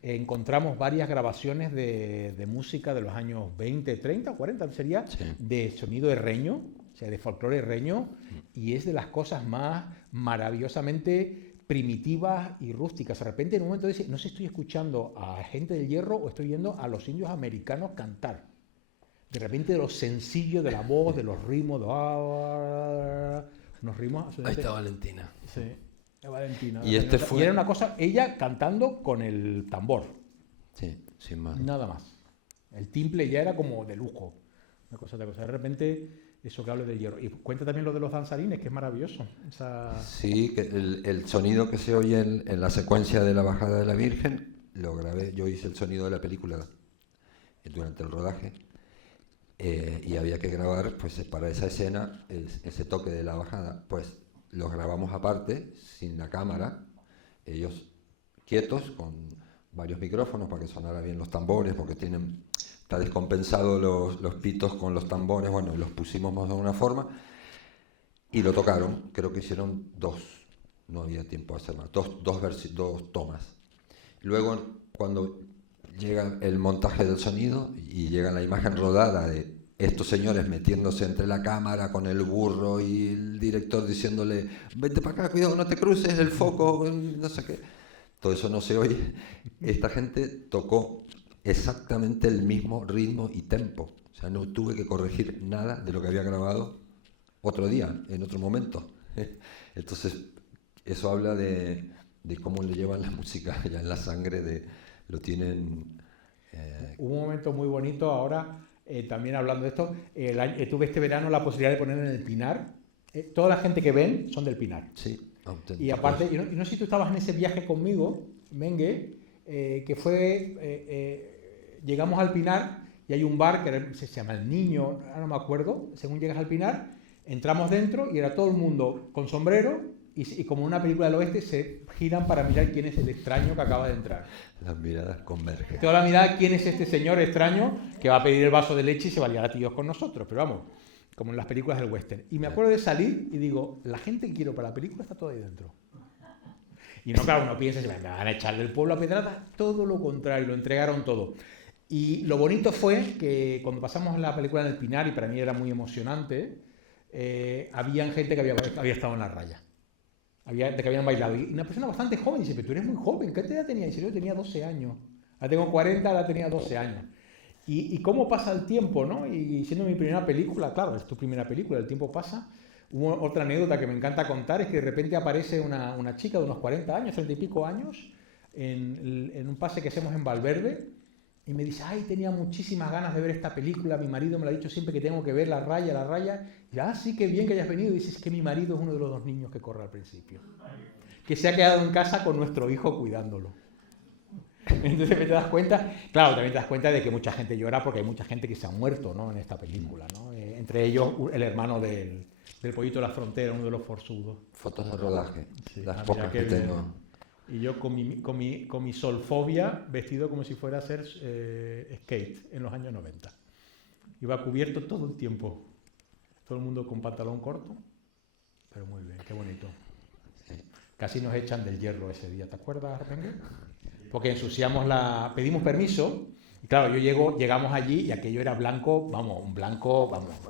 encontramos varias grabaciones de música de los años 20, 30 o 40, sería, Sí. de sonido herreño, o sea, de folclore herreño, y es de las cosas más maravillosamente primitivas y rústicas. De repente, en un momento dice, no sé si estoy escuchando a gente del hierro o estoy viendo a los indios americanos cantar. De repente, de lo sencillo de la voz, de los ritmos, unos ritmos... Ahí está Valentina. Sí, Valentina. Y este fue... Y era una cosa, ella cantando con el tambor, Sí, sin más. nada más. El timple ya era como de lujo. Una cosa de cosa. De repente, eso que hablo del hierro. Y cuenta también lo de los danzarines, que es maravilloso. Sí, que el sonido que se oye en la secuencia de la bajada de la Virgen, lo grabé, yo hice el sonido de la película durante el rodaje, y había que grabar, pues para esa escena, ese toque de la bajada, pues lo grabamos aparte, sin la cámara, ellos quietos, con varios micrófonos para que sonara bien los tambores, porque está descompensado los pitos con los tambores, bueno, los pusimos más de una forma, y lo tocaron, creo que hicieron dos, no había tiempo de hacer más, dos tomas. Luego, cuando llega el montaje del sonido y llega la imagen rodada de estos señores metiéndose entre la cámara con el burro y el director diciéndole, vete para acá, cuidado, no te cruces el foco, no sé qué. Todo eso no se oye. Esta gente tocó exactamente el mismo ritmo y tempo. O sea, no tuve que corregir nada de lo que había grabado otro día, en otro momento. Entonces, eso habla de cómo le llevan la música ya en la sangre lo tienen... Hubo un momento muy bonito ahora, también hablando de esto, tuve este verano la posibilidad de poner en el Pinar. Toda la gente que ven son del Pinar. Sí, auténticos. Y aparte, y no sé si tú estabas en ese viaje conmigo, Mengue, que fue, llegamos al Pinar y hay un bar que se llama El Niño, ahora no me acuerdo, según llegas al Pinar, entramos dentro y era todo el mundo con sombrero y como en una película del oeste se giran para mirar quién es el extraño que acaba de entrar. Las miradas convergen. Toda la mirada, quién es este señor extraño que va a pedir el vaso de leche y se va a liar a tiros con nosotros, pero vamos, como en las películas del western. Y me acuerdo de salir y digo, la gente que quiero para la película está toda ahí dentro. Y no, claro, uno piensa, me van a echar del pueblo a pedradas, todo lo contrario, lo entregaron todo. Y lo bonito fue que cuando pasamos la película en el Pinar, y para mí era muy emocionante, había gente que había estado en la raya. De que habían bailado. Y una persona bastante joven dice, pero tú eres muy joven, ¿qué edad tenías? Dice, yo tenía 12 años. Ahora tengo 40, ahora tenía 12 años. Y cómo pasa el tiempo, ¿no? Y siendo mi primera película, claro, es tu primera película, el tiempo pasa. Hubo otra anécdota que me encanta contar, es que de repente aparece una chica de unos 40 años, 30 y pico años, en un pase que hacemos en Valverde, y me dice, ay, tenía muchísimas ganas de ver esta película, mi marido me lo ha dicho siempre que tengo que ver La Raya. Y sí, qué bien que hayas venido. Y dice, es que mi marido es uno de los 2 niños que corre al principio, que se ha quedado en casa con nuestro hijo cuidándolo. Entonces te das cuenta, claro, también te das cuenta de que mucha gente llora porque hay mucha gente que se ha muerto, ¿no?, en esta película, ¿no? Entre ellos el hermano del Pollito de la Frontera, uno de los forzudos. Fotos de rodaje, Sí, las pocas que tengo. Y yo con mi solfobia, vestido como si fuera a hacer skate en los años 90. Iba cubierto todo el tiempo. Todo el mundo con pantalón corto, pero muy bien, qué bonito. Sí. Casi nos echan del Hierro ese día, ¿te acuerdas, Arpengue? Porque ensuciamos pedimos permiso, y claro, llegamos allí y aquello era blanco,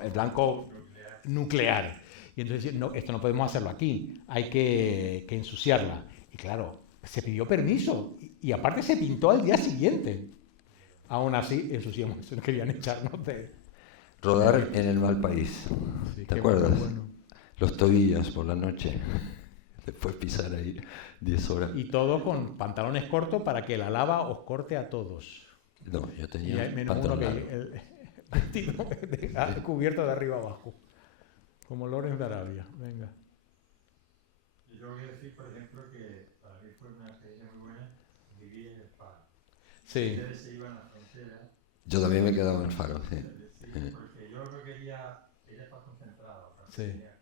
el blanco nuclear. Y entonces, no, esto no podemos hacerlo aquí, hay que ensuciarla. Y claro, se pidió permiso, y aparte se pintó al día siguiente. Aún así, ensuciamos, no querían echarnos de... Rodar en el mal país, Sí, ¿te qué acuerdas? bueno. Los tobillos por la noche, después pisar ahí 10 horas. Y todo con pantalones cortos para que la lava os corte a todos. No, yo Y tenía hay menos uno pantalón que largo. el vestido cubierto de arriba abajo, como Lawrence de Arabia. Venga. Yo voy a decir, por ejemplo, que para mí fue una experiencia muy buena vivir en el Faro. Sí. Ustedes se iban a la frontera. Yo también me quedaba en el Faro, sí. Porque yo lo que quería estar concentrado. Sí. Tenía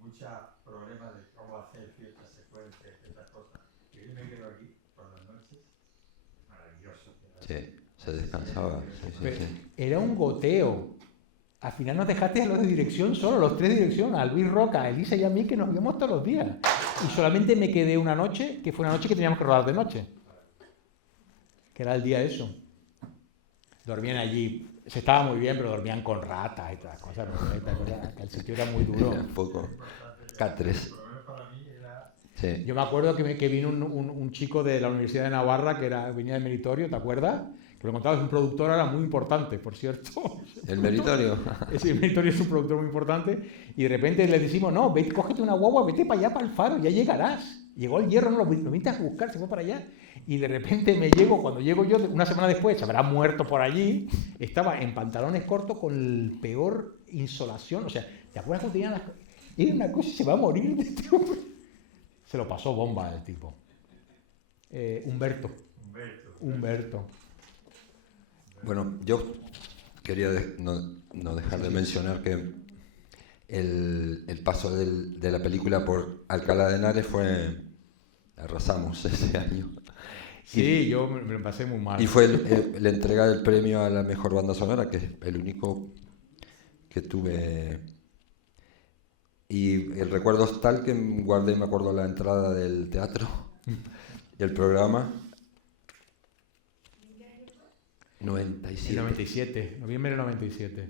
muchos problemas de cómo hacer ciertas secuencias, ciertas cosas. Y yo me quedo aquí por las noches. Maravilloso. Sí, se descansaba. Sí. Era un goteo. Al final nos dejaste a los de dirección solo, los 3 de dirección, a Luis Roca, a Elisa y a mí, que nos vimos todos los días. Y solamente me quedé una noche, que fue una noche que teníamos que rodar de noche. Que era el día de eso. Dormían allí. Se estaba muy bien, pero dormían con ratas y todas las cosas. ¿No? El sitio era muy duro. Un poco. Catres. Sí. Yo me acuerdo que vino un chico de la Universidad de Navarra, venía del Meritorio, ¿te acuerdas? Que lo contaba, es un productor ahora muy importante, por cierto. ¿El Meritorio? Sí, el Meritorio es un productor muy importante. Y de repente le decimos, no, cógete una guagua, vete para allá, para el Faro, ya llegarás. Llegó el Hierro, no lo viniste a buscar, se fue para allá. Y de repente cuando llego yo, una semana después, se habrá muerto por allí, estaba en pantalones cortos con el peor insolación. O sea, ¿te acuerdas cuando tenía era una cosa y se va a morir de este hombre? Se lo pasó bomba el tipo. Humberto. Bueno, yo quería no dejar de mencionar que el paso de la película por Alcalá de Henares arrasamos ese año. Sí, yo me lo pasé muy mal. Y fue la entrega del premio a la mejor banda sonora, que es el único que tuve. Y el recuerdo es tal que guardé, me acuerdo, la entrada del teatro y el programa. 97, noviembre del 97.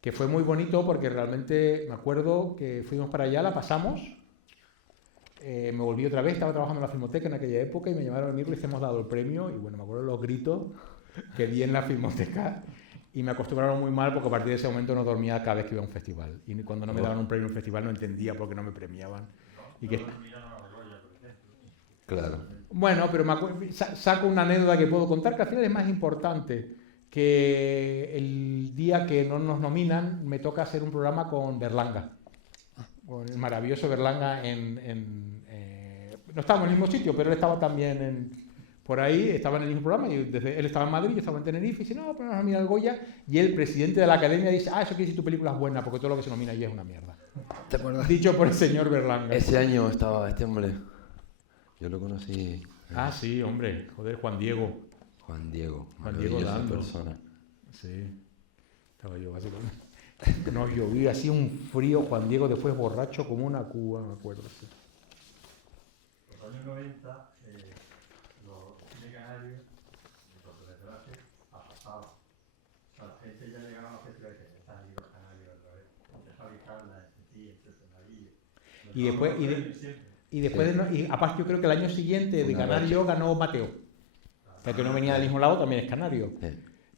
Que fue muy bonito porque realmente me acuerdo que fuimos para allá, la pasamos. Me volví otra vez, estaba trabajando en la Filmoteca en aquella época y me llamaron el miércoles y hemos dado el premio. Y bueno, me acuerdo de los gritos que di en la Filmoteca y me acostumbraron muy mal porque a partir de ese momento no dormía cada vez que iba a un festival. Y cuando no me daban un premio en un festival no entendía por qué no me premiaban. Claro. Bueno, pero saco una anécdota que puedo contar, que al final es más importante, que el día que no nos nominan me toca hacer un programa con Berlanga, con el maravilloso Berlanga no estábamos en el mismo sitio, pero él estaba también por ahí, estaba en el mismo programa, y él estaba en Madrid, yo estaba en Tenerife, y dice, no, pero nos nomina el Goya, y el presidente de la academia dice, eso quiere decir tu película es buena, porque todo lo que se nomina allí es una mierda. ¿Te acuerdas? Dicho por el señor Berlanga. Ese año estaba este hombre, yo lo conocí. Sí, hombre, joder, Juan Diego Dando. Persona. Sí, estaba yo básicamente. Nos llovía, hacía un frío, Juan Diego después borracho como una cuba, me acuerdo. Sí. En los años 90, los cines canarios, por desgracia, pasaban. O sea, la gente ya llegaba a los festivales que están ahí los canarios otra vez. Empezó a visitarla, y después, y aparte yo creo que el año siguiente de Canario ganó Mateo. O sea, que no venía del mismo lado, también es canario.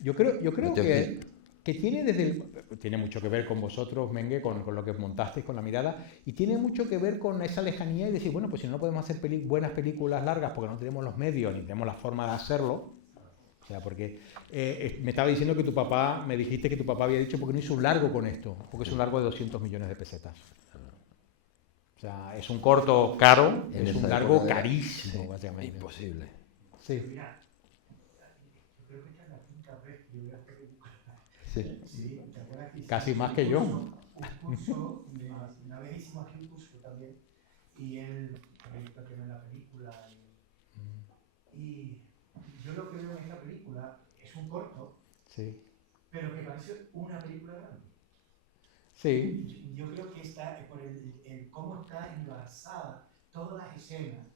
Yo creo que tiene mucho que ver con vosotros, Mengue, con lo que montasteis, con la mirada, y tiene mucho que ver con esa lejanía y decir, bueno, pues si no podemos hacer buenas películas largas porque no tenemos los medios ni tenemos la forma de hacerlo, o sea, porque me estaba diciendo que me dijiste que tu papá había dicho porque no hizo un largo con esto, porque es un largo de 200 millones de pesetas. O sea, es un corto caro, es un largo carísimo, básicamente. Imposible. Sí. Mira, yo creo que esta es la quinta vez que yo voy a hacer película. Sí. ¿Te acuerdas que Casi más que yo. Un curso, una vez hicimos aquí un curso también, y él que ve la película, y yo lo que veo en esta película es un corto, sí, pero que parece una película grande. Sí. Yo creo que está por el cómo está enlazada todas las escenas,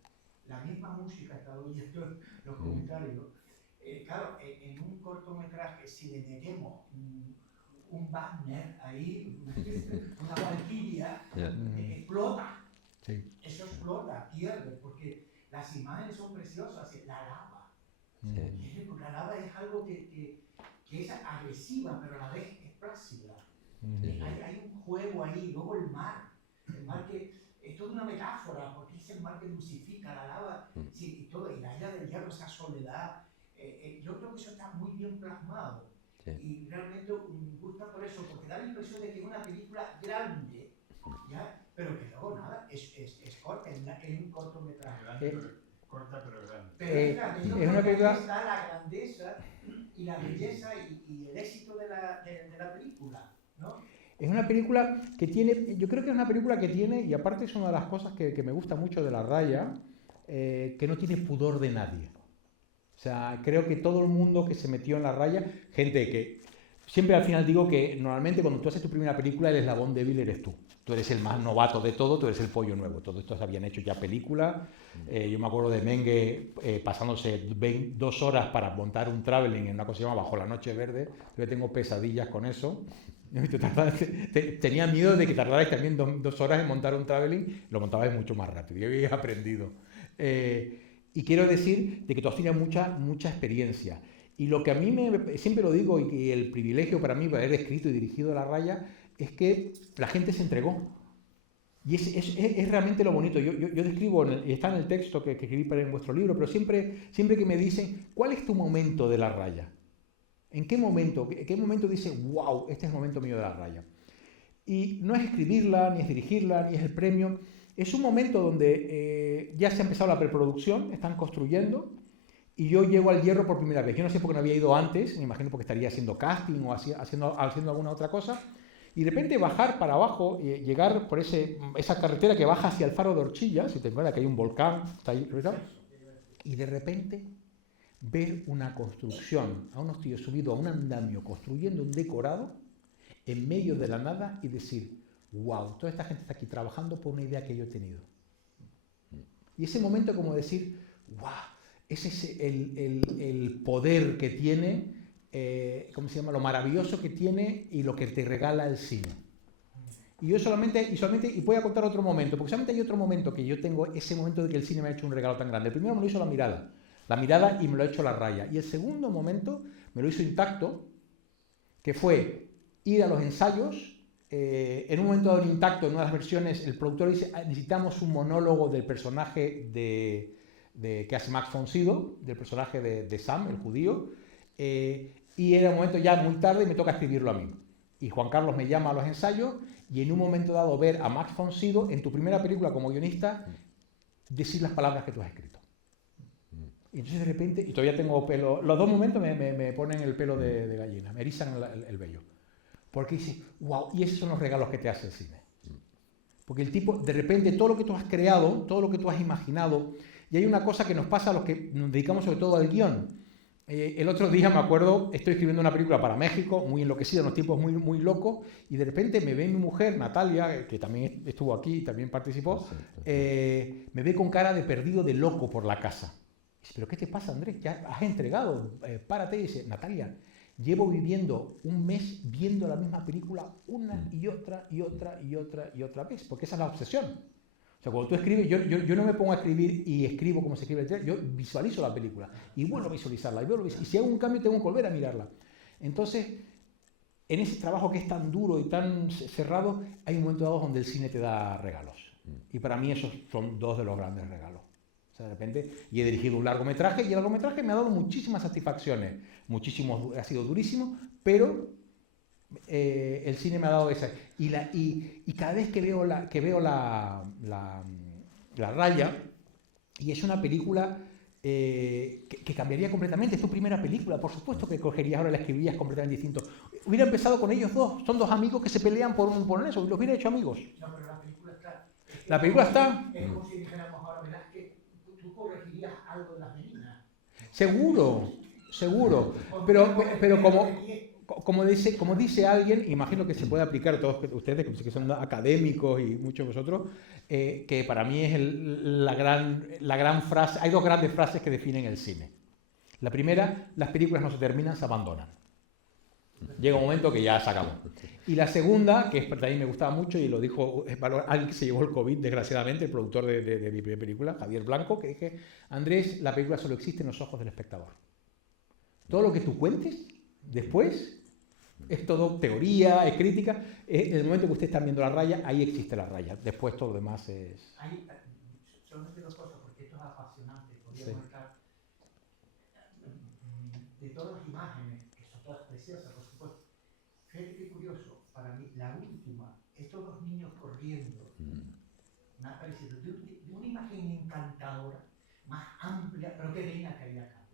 la misma música, estaba oyendo los comentarios. Claro, en un cortometraje, si le metemos un Wagner ahí, una valquiria, explota. Sí. Eso explota, pierde, porque las imágenes son preciosas, la lava. Porque la lava es algo que es agresiva, pero a la vez es plácida. Hay un juego ahí, luego el mar que es toda una metáfora, porque es el mar que dulcifica la lava, y todo, y la isla del hierro, esa soledad. Yo creo que eso está muy bien plasmado, y realmente me gusta por eso, porque da la impresión de que es una película grande, ¿ya? Pero que luego nada, es corta, es un cortometraje. Corta pero grande. Pero es una película. Está la grandeza y la belleza y el éxito de la película, ¿no? Es una película que tiene, yo creo que es una película que tiene, y aparte es una de las cosas que me gusta mucho de La Raya, que no tiene pudor de nadie. O sea, creo que todo el mundo que se metió en La Raya, gente que, siempre al final digo que normalmente cuando tú haces tu primera película, el eslabón débil eres tú. Tú eres el más novato de todo, tú eres el pollo nuevo. Todos estos habían hecho ya películas. Yo me acuerdo de Mengue pasándose 2 horas para montar un traveling en una cosa que se llama Bajo la Noche Verde. Yo tengo pesadillas con eso. Tenía miedo de que tardarais también 2 horas en montar un traveling, lo montabais mucho más rápido. Yo había aprendido. Y quiero decir de que tú has tenido mucha experiencia. Y lo que a mí siempre lo digo, y el privilegio para mí de haber escrito y dirigido La Raya, es que la gente se entregó. Y es realmente lo bonito. Yo describo, y está en el texto que escribí en vuestro libro, pero siempre que me dicen, ¿cuál es tu momento de La Raya? ¿En qué momento dices, wow, este es el momento mío de La Raya? Y no es escribirla, ni es dirigirla, ni es el premio. Es un momento donde ya se ha empezado la preproducción, están construyendo, y yo llego al Hierro por primera vez. Yo no sé por qué no había ido antes, me imagino porque estaría haciendo casting o haciendo alguna otra cosa. Y de repente bajar para abajo, llegar por esa carretera que baja hacia el Faro de Orchilla, si te acuerdas que hay un volcán, está ahí, y de repente ver una construcción, a unos tíos subidos a un andamio construyendo un decorado en medio de la nada y decir, wow, toda esta gente está aquí trabajando por una idea que yo he tenido. Y ese momento como decir, wow, ese es el poder que tiene, ¿cómo se llama? Lo maravilloso que tiene y lo que te regala el cine. Y yo solamente, y voy a contar otro momento, porque solamente hay otro momento que yo tengo, ese momento de que el cine me ha hecho un regalo tan grande. El primero me lo hizo la mirada y me lo ha hecho La Raya. Y el segundo momento me lo hizo Intacto, que fue ir a los ensayos. En un momento dado en Intacto, en una de las versiones, el productor dice, necesitamos un monólogo del personaje que hace Max von Sydow, del personaje de Sam, el judío, y era un momento ya muy tarde y me toca escribirlo a mí. Y Juan Carlos me llama a los ensayos y en un momento dado ver a Max von Sydow en tu primera película como guionista decir las palabras que tú has escrito. Y entonces de repente, y todavía tengo pelo, los dos momentos me ponen el pelo de gallina, me erizan el vello. Porque dices, wow, y esos son los regalos que te hace el cine. Porque el tipo, de repente, todo lo que tú has creado, todo lo que tú has imaginado, y hay una cosa que nos pasa a los que nos dedicamos sobre todo al guión. El otro día, me acuerdo, estoy escribiendo una película para México, muy enloquecida, en los tiempos muy, muy locos, y de repente me ve mi mujer, Natalia, que también estuvo aquí y también participó, me ve con cara de perdido, de loco por la casa. Dice, ¿pero qué te pasa, Andrés? Ya has entregado, párate. Y dice, Natalia, llevo viviendo un mes viendo la misma película una y otra y otra y otra y otra vez, porque esa es la obsesión. O sea, cuando tú escribes, yo no me pongo a escribir y escribo como se escribe el trailer, yo visualizo la película y vuelvo a visualizarla, y si hago un cambio tengo que volver a mirarla. Entonces, en ese trabajo que es tan duro y tan cerrado, hay un momento dado donde el cine te da regalos. Y para mí esos son dos de los grandes regalos. O sea, de repente, y he dirigido un largometraje, y el largometraje me ha dado muchísimas satisfacciones, ha sido durísimo, pero el cine me ha dado esa. Y cada vez que veo la raya, y es una película que cambiaría completamente, es tu primera película, por supuesto que cogerías ahora, la escribirías completamente distinto. Hubiera empezado con ellos dos, son dos amigos que se pelean por eso, los hubiera hecho amigos. No, pero la película está. La película está. Es como si dijéramos ahora, ¿verdad? Que tú corregirías algo de las meninas. Seguro. Pero como dice alguien, imagino que se puede aplicar a todos ustedes, que son académicos y muchos de vosotros, que para mí es la gran frase. Hay dos grandes frases que definen el cine. La primera, las películas no se terminan, se abandonan. Llega un momento que ya se acabó. Y la segunda, que también me gustaba mucho, y lo dijo alguien que se llevó el COVID, desgraciadamente, el productor de mi primera película, Javier Blanco, que dije, Andrés, la película solo existe en los ojos del espectador. Todo lo que tú cuentes después es todo teoría, es crítica. En el momento que ustedes están viendo la raya, ahí existe la raya. Después todo lo demás es... Solamente dos cosas, porque esto es apasionante. Podríamos estar de todas las imágenes, que son todas preciosas, por supuesto. Fíjate qué curioso, para mí, la última, estos dos niños corriendo, me ha parecido de una imagen encantadora, más amplia, pero que reina caída cambia.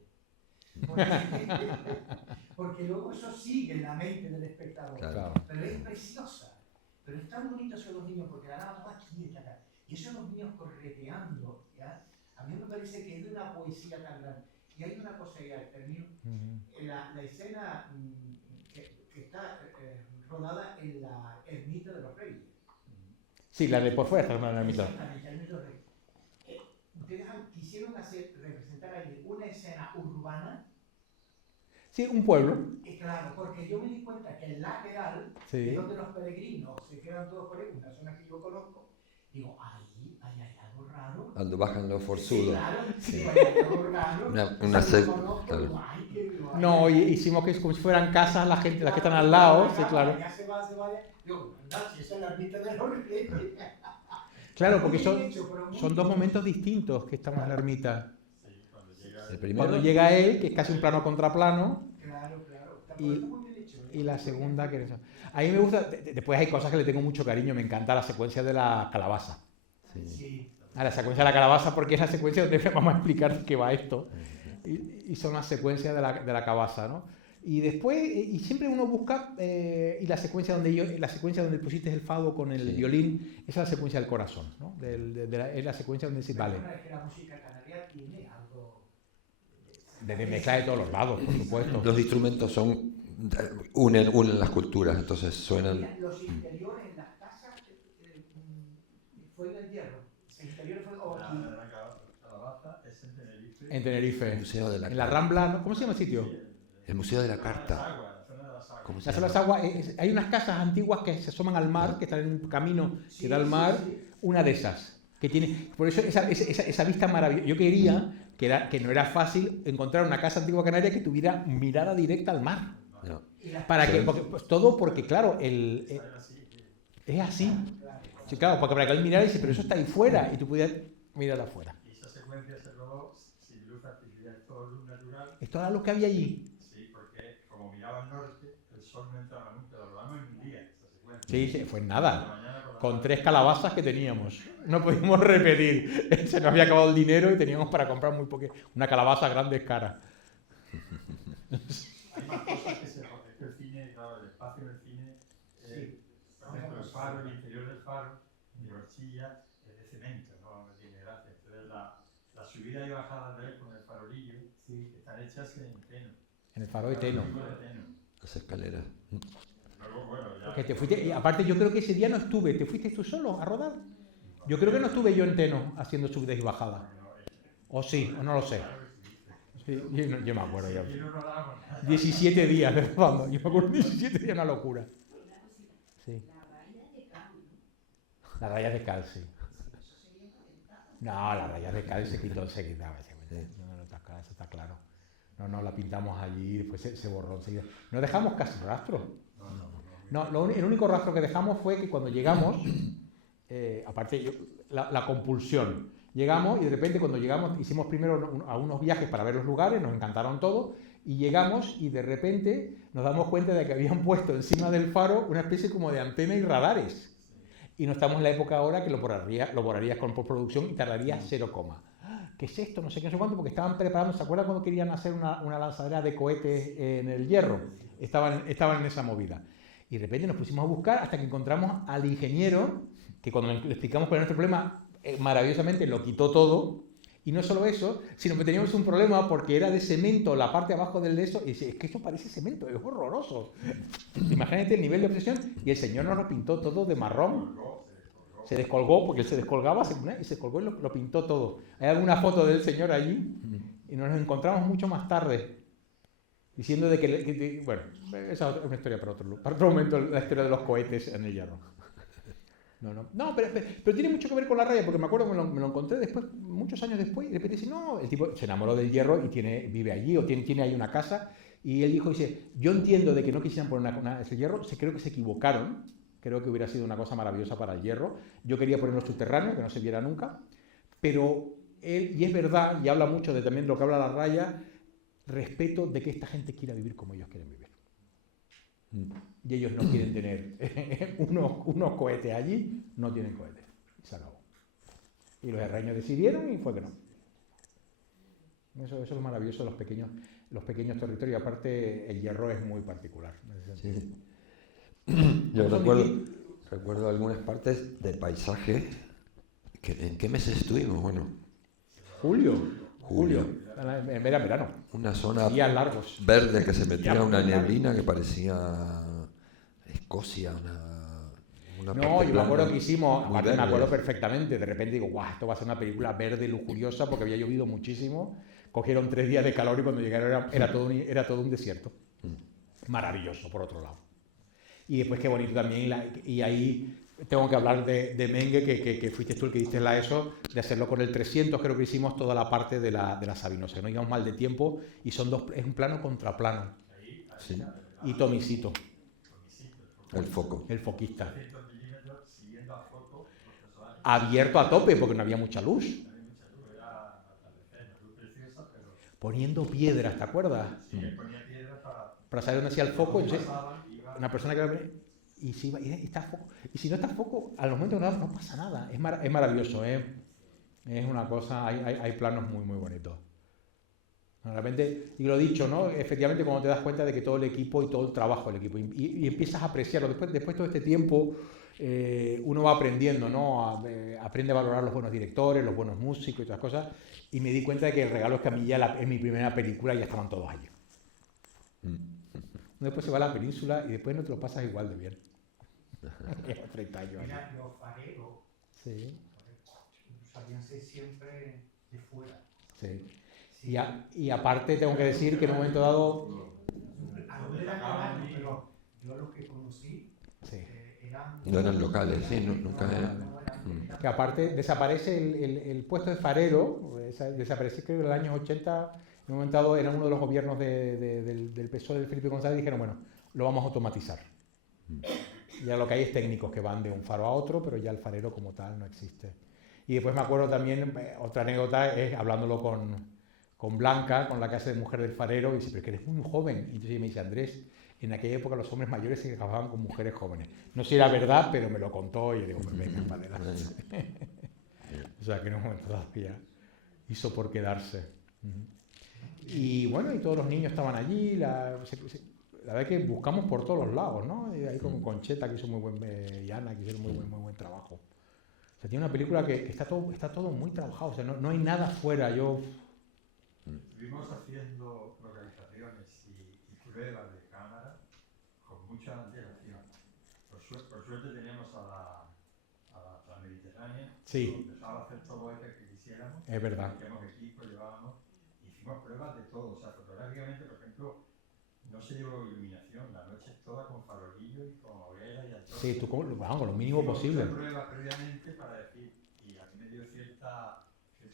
Porque luego eso sigue en la mente del espectador. Claro. Pero es preciosa. Pero es tan bonito eso de los niños, porque la nada toda quieta. Y eso de los niños correteando, ¿ya? A mí me parece que es de una poesía tan grande. Y hay una cosa ya, termino. La escena que está rodada en la ermita de los Reyes. Sí, la de por fuera está rodada en la ermita. Exactamente, la ermita de los Reyes. Ustedes quisieron representar ahí una escena urbana. Sí, un pueblo. Claro, porque yo me di cuenta que el lateral, sí, es donde los peregrinos se quedan todos por ahí, una zona que yo conozco, digo, ahí hay algo raro. Cuando bajan los forzudos. Claro, sí. Hay algo raro. Claro. No, hicimos que como si fueran casas las que están al lado, sí, claro. Ya se va, digo, anda, si esa es la ermita de los Reyes. Claro, porque son dos momentos distintos que estamos en la ermita. Cuando llega él, que es casi un plano contra plano, y la segunda que... A mí me gusta, después hay cosas que le tengo mucho cariño, me encanta la secuencia de la calabaza. Sí. La secuencia de la calabaza, porque es la secuencia donde vamos a explicar de qué va esto, y son las secuencias de la calabaza, ¿no? Y después, y siempre uno busca, y la secuencia donde pusiste el fado con el violín, esa es la secuencia del corazón, ¿no? Es la secuencia donde dice, vale. Es que la música canaria tiene algo... De mezcla de todos los lados, por supuesto. Los instrumentos unen las culturas, entonces suenan... Los interiores en las casas fue en el hierro. El interior fue... La calabaza es en Tenerife. En Tenerife. El Museo de la en la Rambla, ¿no? ¿Cómo se llama el sitio? El Museo de la Carta. La zona de las aguas. Hay unas casas antiguas que se asoman al mar, que están en un camino que da al mar. Una de esas. Que tiene, por eso esa vista maravillosa. Yo quería que no era fácil encontrar una casa antigua canaria que tuviera mirada directa al mar. No. Para que, porque claro, es así. Sí, claro, porque para que él mirara y dice, pero eso está ahí fuera, y tú pudieras mirar afuera. Y esa secuencia se rodó sin luz artificial, todo luz natural. ¿Esto era lo que había allí? Sí, porque como miraba al norte, el sol no entraba nunca, lo rodamos en un día, esa secuencia. Sí, fue nada. Con 3 calabazas que teníamos. No podíamos repetir. Se nos había acabado el dinero y teníamos para comprar muy poco. Una calabaza grande es cara. Hay más cosas que se joden. Es que el cine, claro, el espacio del cine, por ejemplo, el faro, el interior del faro, de horchilla, es de cemento, no tiene gracia. Entonces la subida y bajada de él con el farolillo están hechas en Teno. En el faro de Teno. Las escaleras. Luego, bueno, ya... Que te fuiste, y aparte yo creo que ese día no estuve. ¿Te fuiste tú solo a rodar? Yo creo que no estuve yo en Teno haciendo subidas y bajadas. O sí, o no lo sé. Sí, yo me acuerdo ya. 17 días grabando. Yo me acuerdo 17 días, una locura. Sí. La raya de cal, sí. No, la raya de cal se quitó enseguida. No, eso está claro. No, la pintamos allí y después se borró enseguida. No dejamos casi rastro. No, el único rastro que dejamos fue que cuando llegamos, aparte la compulsión, llegamos y de repente cuando llegamos hicimos primero a unos viajes para ver los lugares, nos encantaron todos y llegamos y de repente nos damos cuenta de que habían puesto encima del faro una especie como de antena y radares. Y no estamos en la época ahora que lo borrarías con postproducción y tardaría 0, ¿qué es esto? No sé qué, no sé cuánto, porque estaban preparando, ¿se acuerdan cuando querían hacer una lanzadera de cohetes en el Hierro? Estaban en esa movida. Y de repente nos pusimos a buscar hasta que encontramos al ingeniero, que cuando le explicamos cuál era nuestro problema, maravillosamente lo quitó todo. Y no solo eso, sino que teníamos un problema porque era de cemento la parte de abajo del de eso, y dice, es que esto parece cemento, es horroroso. Imagínate el nivel de obsesión, y el señor nos lo pintó todo de marrón. Se descolgó, porque él se descolgaba, y se colgó y lo pintó todo. Hay alguna foto del señor allí, y nos encontramos mucho más tarde, diciendo de que bueno, esa es una historia para otro momento, la historia de los cohetes en el Hierro. No, pero tiene mucho que ver con la raya, porque me acuerdo que me lo encontré después, muchos años después, y de repente dice, no, el tipo se enamoró del Hierro y vive allí, o tiene ahí una casa, y él dice, yo entiendo de que no quisieran poner ese Hierro, creo que se equivocaron, creo que hubiera sido una cosa maravillosa para el Hierro, yo quería ponerlo subterráneo, que no se viera nunca, pero él, y es verdad, y habla mucho de también lo que habla la raya, respeto de que esta gente quiera vivir como ellos quieren vivir. Y ellos no quieren tener unos cohetes allí, no tienen cohetes. Se acabó. Y los herreños decidieron y fue que no. Eso es lo maravilloso de los pequeños territorios. Aparte, el Hierro es muy particular. Sí. Yo recuerdo algunas partes de paisaje. ¿En qué meses estuvimos? Bueno. Julio. Era verano. Una zona días largos. Verde que se metía una neblina que parecía Escocia, una no, yo me acuerdo que hicimos, me acuerdo perfectamente, de repente digo, guau, esto va a ser una película verde, lujuriosa, porque había llovido muchísimo, cogieron 3 días de calor y cuando llegaron era todo un desierto. Maravilloso, por otro lado. Y después qué bonito también, y ahí tengo que hablar de Mengue, que fuiste tú el que diste la ESO, de hacerlo con el 300, creo que hicimos toda la parte de la Sabinosa, que no íbamos mal de tiempo, y es un plano contra plano. Sí. Y Tomisito. El foco. El foquista. Abierto a tope, porque no había mucha luz. Poniendo piedras, ¿te acuerdas? Sí, ponía piedras para saber dónde hacía el foco. Entonces, una persona que... Y si está foco, y si no está foco, al momento de no pasa nada. Es maravilloso, ¿eh? Es una cosa, hay planos muy, muy bonitos. Realmente, y lo dicho, ¿no? Efectivamente, cuando te das cuenta de que todo el equipo y todo el trabajo del equipo, y empiezas a apreciarlo, después de todo este tiempo, uno va aprendiendo, ¿no? Aprende a valorar los buenos directores, los buenos músicos y todas las cosas, y me di cuenta de que el regalo es que a mí ya en mi primera película ya estaban todos allí. Después se va a la península y después no te lo pasas igual de bien. 30 años. Mira, los fareros sabían ser siempre de fuera. Sí. Y aparte tengo que decir que en un momento dado... A dónde eran locales, pero yo los que conocí eran... No eran locales, sí, nunca eran... Que aparte desaparece el puesto de farero, desaparece creo que en los años 80, en un momento dado era uno de los gobiernos del PSOE de Felipe González y dijeron, bueno, lo vamos a automatizar. Ya lo que hay es técnicos que van de un faro a otro, pero ya el farero como tal no existe. Y después me acuerdo también, otra anécdota es hablándolo con Blanca, con la que hace de mujer del farero, y dice, pero que eres muy joven. Y entonces me dice, Andrés, en aquella época los hombres mayores se casaban con mujeres jóvenes. No sé si era verdad, pero me lo contó y yo digo, pues venga, para adelante. O sea, que en un momento todavía hizo por quedarse. Y bueno, y todos los niños estaban allí, la verdad que buscamos por todos los lados, ¿no? Y ahí con Concheta, que hizo muy buen, y Ana, que hicieron muy buen trabajo. O sea, tiene una película que está todo muy trabajado, o sea, no hay nada fuera. Estuvimos haciendo localizaciones y pruebas de cámara con mucha antelación. Por suerte teníamos a la Mediterránea, sí, donde empezaba a hacer todo lo que quisiéramos. Es verdad. Teníamos equipo, hicimos pruebas de todo. O sea, fotográficamente, por ejemplo, no se llevó iluminación, la noche es toda con farolillo y con hoguera y antorcha. Sí, tú con lo mínimo posible. Pruebas previamente para decir, y a mí me dio cierto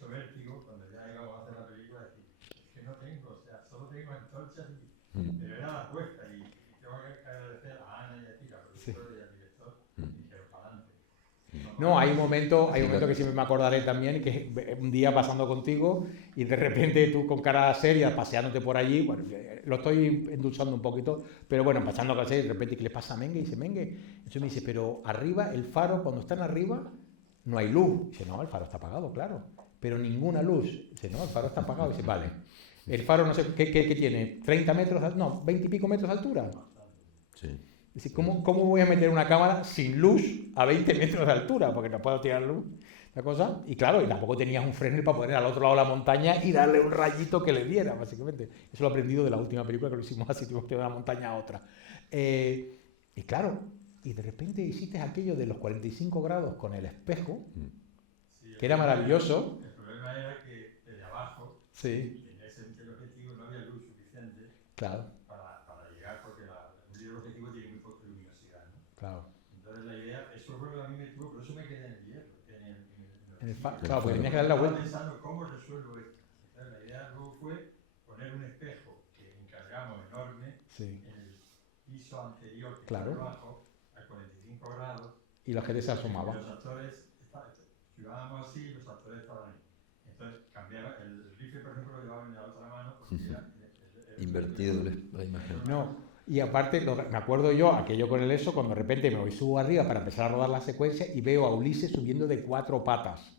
vértigo cuando ya íbamos a hacer la película, decir, es que no tengo, o sea, solo tengo antorchas, pero era la apuesta, y tengo que agradecer a Ana y a ti, la productora y al director, y dijeron, para adelante. No, hay un momento que siempre me acordaré también, que es un día pasando contigo y de repente tú con cara seria paseándote por allí, bueno, lo estoy endulzando un poquito, pero bueno, pasando cara seria, de repente, ¿qué le pasa a Mengue? Y dice, Mengue, entonces me dice, pero arriba, el faro, cuando están arriba, no hay luz. Dice, no, el faro está apagado, claro, pero ninguna luz. Dice, no, el faro está apagado. Dice, vale, el faro no sé, ¿qué tiene? ¿30 metros? No, 20 y pico metros de altura. Sí. Dice, ¿cómo voy a meter una cámara sin luz a 20 metros de altura? Porque no puedo tirar luz, la cosa. Y claro, y tampoco tenías un Fresnel para poner al otro lado de la montaña y darle un rayito que le diera, básicamente. Eso lo he aprendido de la última película que lo hicimos así, tuvimos que ir de una montaña a otra. Y claro, y de repente hiciste aquello de los 45 grados con el espejo, que era maravilloso. El problema era que desde abajo, sí, en ese teleobjetivo no había luz suficiente, claro, para llegar, porque el teleobjetivo tiene muy poca luminosidad, ¿no? Claro. Entonces la idea, eso fue lo que a mí me tuvo, por eso me quedé en el hierro, claro, porque tenías que darle la vuelta. Estaba pensando cómo resuelvo esto. Entonces, la idea luego fue poner un espejo que encargamos enorme en el piso anterior, que claro, está abajo, a 45 grados. Y la gente se asomaba. Los actores, llevábamos así, los actores estaban ahí. Entonces, cambiaba, el rifle, por ejemplo, lo llevaban en la otra mano porque era invertido la imagen. No, y aparte, me acuerdo yo, aquello con el eso, cuando de repente me voy subo arriba para empezar a rodar la secuencia y veo a Ulises subiendo de 4 patas.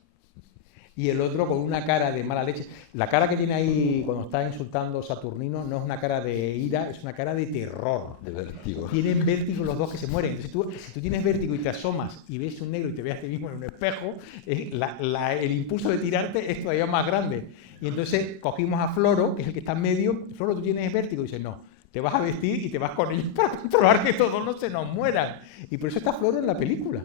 Y el otro con una cara de mala leche. La cara que tiene ahí cuando está insultando Saturnino no es una cara de ira, es una cara de terror. De vértigo. Tienen vértigo los dos que se mueren. Entonces, si tú tienes vértigo y te asomas y ves un negro y te ves a ti mismo en un espejo, el impulso de tirarte es todavía más grande. Y entonces cogimos a Floro, que es el que está en medio. Floro, ¿tú tienes vértigo? Y dice, no. Te vas a vestir y te vas con ellos para controlar que todos no se nos mueran. Y por eso está Floro en la película.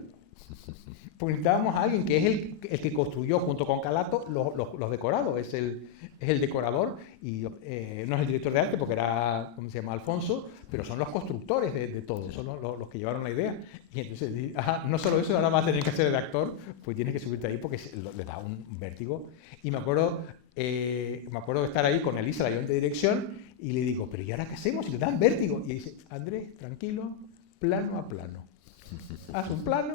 Porque necesitábamos a alguien que es el que construyó junto con Calato los decorados, es el decorador y no es el director de arte porque era, ¿cómo se llama?, Alfonso, pero son los constructores de todo, son los que llevaron la idea. Y entonces, no solo eso, ahora vas a tener que hacer el actor, pues tienes que subirte ahí porque le da un vértigo. Y me acuerdo de estar ahí con Elisa, la ayudante de dirección, y le digo, pero ¿y ahora qué hacemos? Y le dan vértigo. Y dice, Andrés, tranquilo, plano a plano. Haz un plano.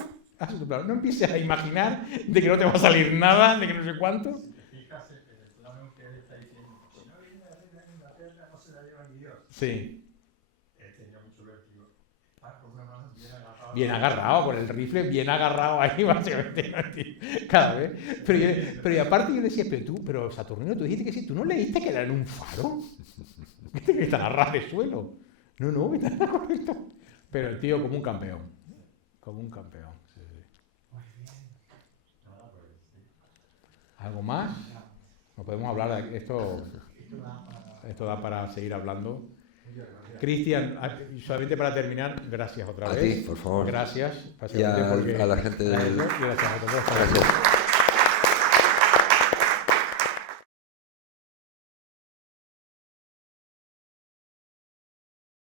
No empieces a imaginar de que no te va a salir nada, de que no sé cuánto. Si te fijas en el plano que él está diciendo, si no viene la reina de Inglaterra, no se la lleva ni Dios. Sí. Él tenía mucho vértigo. Está con una mano bien agarrado. Bien agarrado, con el rifle bien agarrado ahí, básicamente, cada vez. Pero y aparte yo decía, pero Saturnino, tú dijiste que sí, ¿tú no leíste que era en un faro? ¿Viste que está a ras de suelo? No, está correcto. Pero el tío como un campeón. Como un campeón. ¿Algo más? No podemos hablar de esto. Esto da para seguir hablando. Cristian, solamente para terminar, gracias otra vez. A ti, por favor. Gracias. Y a la gente del... Gracias a todos. Gracias.